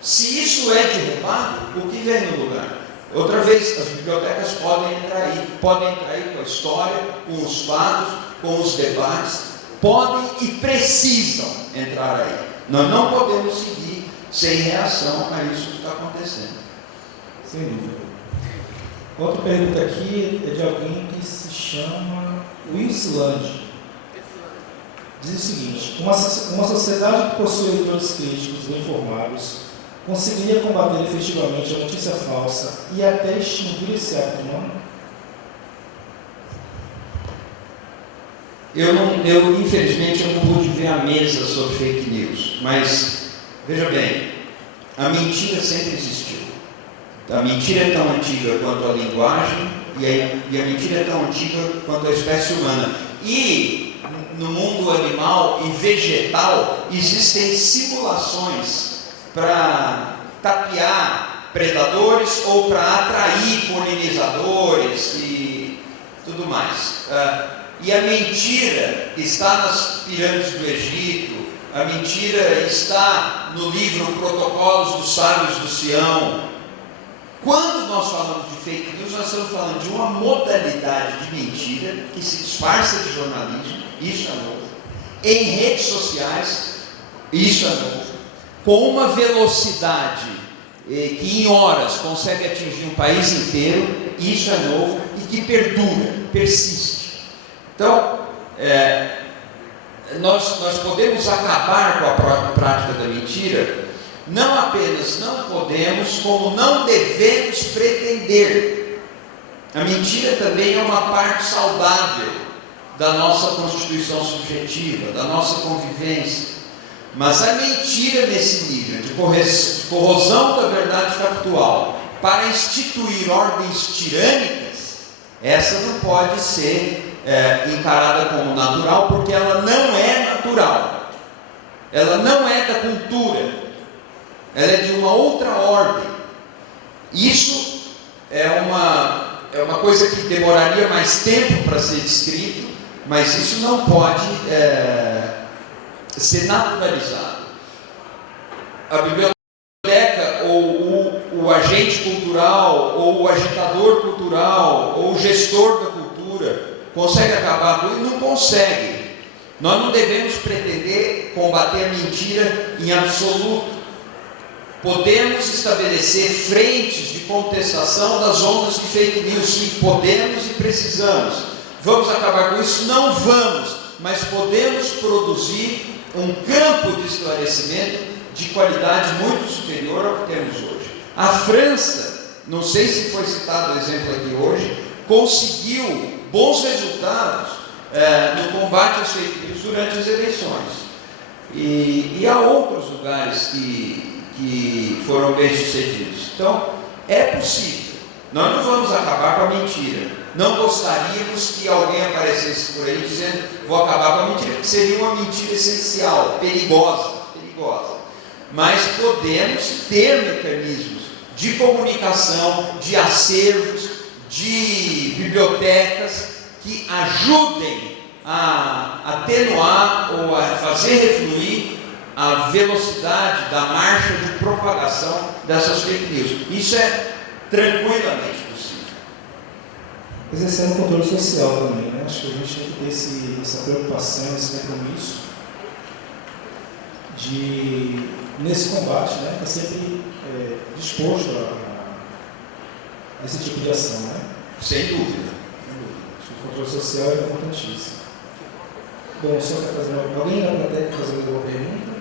Se isso é derrubado, o que vem no lugar? Outra vez, as bibliotecas podem entrar aí com a história, com os fatos, com os debates, podem e precisam entrar aí. Nós não podemos seguir sem reação a isso que está acontecendo. Sem dúvida. Outra pergunta aqui é de alguém que se chama Wilsilândia. Diz o seguinte: uma sociedade que possui leitores críticos bem informados conseguiria combater efetivamente a notícia falsa e até extinguir esse hábito humano? Eu infelizmente não pude ver a mesa sobre fake news, mas veja bem, a mentira sempre existiu. A mentira é tão antiga quanto a linguagem e a mentira é tão antiga quanto a espécie humana. E no mundo animal e vegetal existem simulações para tapear predadores ou para atrair polinizadores e tudo mais. E a mentira está nas pirâmides do Egito, a mentira está no livro Protocolos dos Sábios do Sião. Quando nós falamos de fake news, nós estamos falando de uma modalidade de mentira que se disfarça de jornalismo, isso é novo, em redes sociais, isso é novo, com uma velocidade que em horas consegue atingir um país inteiro, isso é novo e que perdura, persiste. Então, nós podemos acabar com a prática da mentira. Não apenas não podemos, como não devemos pretender. A mentira também é uma parte saudável da nossa constituição subjetiva, da nossa convivência. Mas a mentira nesse nível de corrosão da verdade factual para instituir ordens tirânicas, essa não pode ser encarada como natural, porque ela não é natural. Ela não é da cultura. Ela é de uma outra ordem. Isso é uma coisa que demoraria mais tempo para ser descrito, mas isso não pode ser naturalizado. A biblioteca, ou o agente cultural, ou o agitador cultural, ou o gestor da cultura, consegue acabar com isso? Não consegue. Nós não devemos pretender combater a mentira em absoluto. Podemos estabelecer frentes de contestação das ondas de fake news, sim, podemos e precisamos. Vamos acabar com isso? Não vamos, mas podemos produzir um campo de esclarecimento de qualidade muito superior ao que temos hoje. A França, não sei se foi citado o exemplo aqui hoje, conseguiu bons resultados no combate às fake news durante as eleições. E há outros lugares que foram bem-sucedidos. Então, é possível. Nós não vamos acabar com a mentira. Não gostaríamos que alguém aparecesse por aí dizendo: vou acabar com a mentira, porque seria uma mentira essencial, perigosa. Mas podemos ter mecanismos de comunicação, de acervos, de bibliotecas que ajudem a atenuar ou a fazer refluir a velocidade da marcha de propagação dessas fake news. Isso é tranquilamente possível. Exercendo controle social também, né? Acho que a gente tem que ter essa preocupação, esse compromisso de, nesse combate, né, estar sempre disposto a esse tipo de ação, né? Sem dúvida. Acho que o controle social é importantíssimo. Bom, só quer fazer alguém na plateia quer fazer alguma pergunta?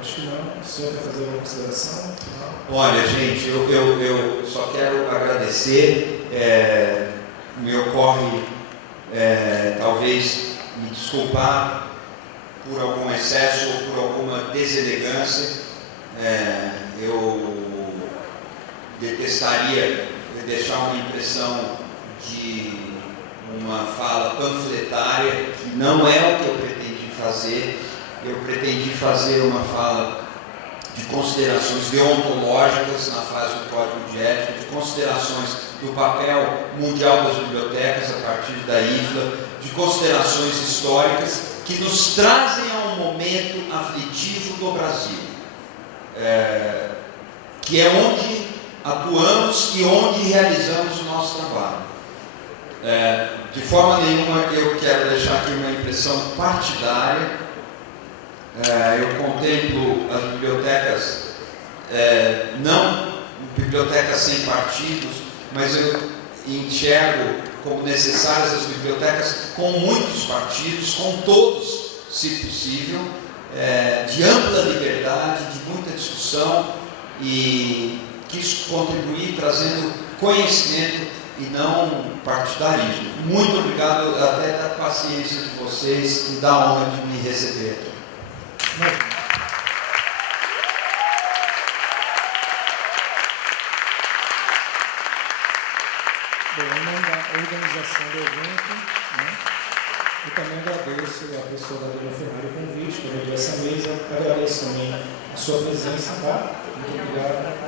Acho que não. O senhor quer fazer alguma consideração? Não. Olha, gente, eu só quero agradecer. Me ocorre, talvez, me desculpar por algum excesso ou por alguma deselegância. Eu detestaria deixar uma impressão de uma fala panfletária, que não é o que eu pretendi fazer. Eu pretendi fazer uma fala de considerações deontológicas na fase do Código de Ética, de considerações do papel mundial das bibliotecas a partir da IFLA, de considerações históricas que nos trazem a um momento aflitivo do Brasil, que é onde atuamos e onde realizamos o nosso trabalho. De forma nenhuma eu quero deixar aqui uma impressão partidária. Eu contemplo as bibliotecas, não bibliotecas sem partidos, mas eu enxergo como necessárias as bibliotecas com muitos partidos, com todos, se possível, de ampla liberdade, de muita discussão, e quis contribuir trazendo conhecimento e não partidarismo. Muito obrigado até da paciência de vocês e da honra de me receber aqui. Bom, em nome da organização do evento, né, eu também agradeço a pessoa da Dona Ferrari o convite para abrir essa mesa, agradeço também a sua presença, tá? Muito obrigado.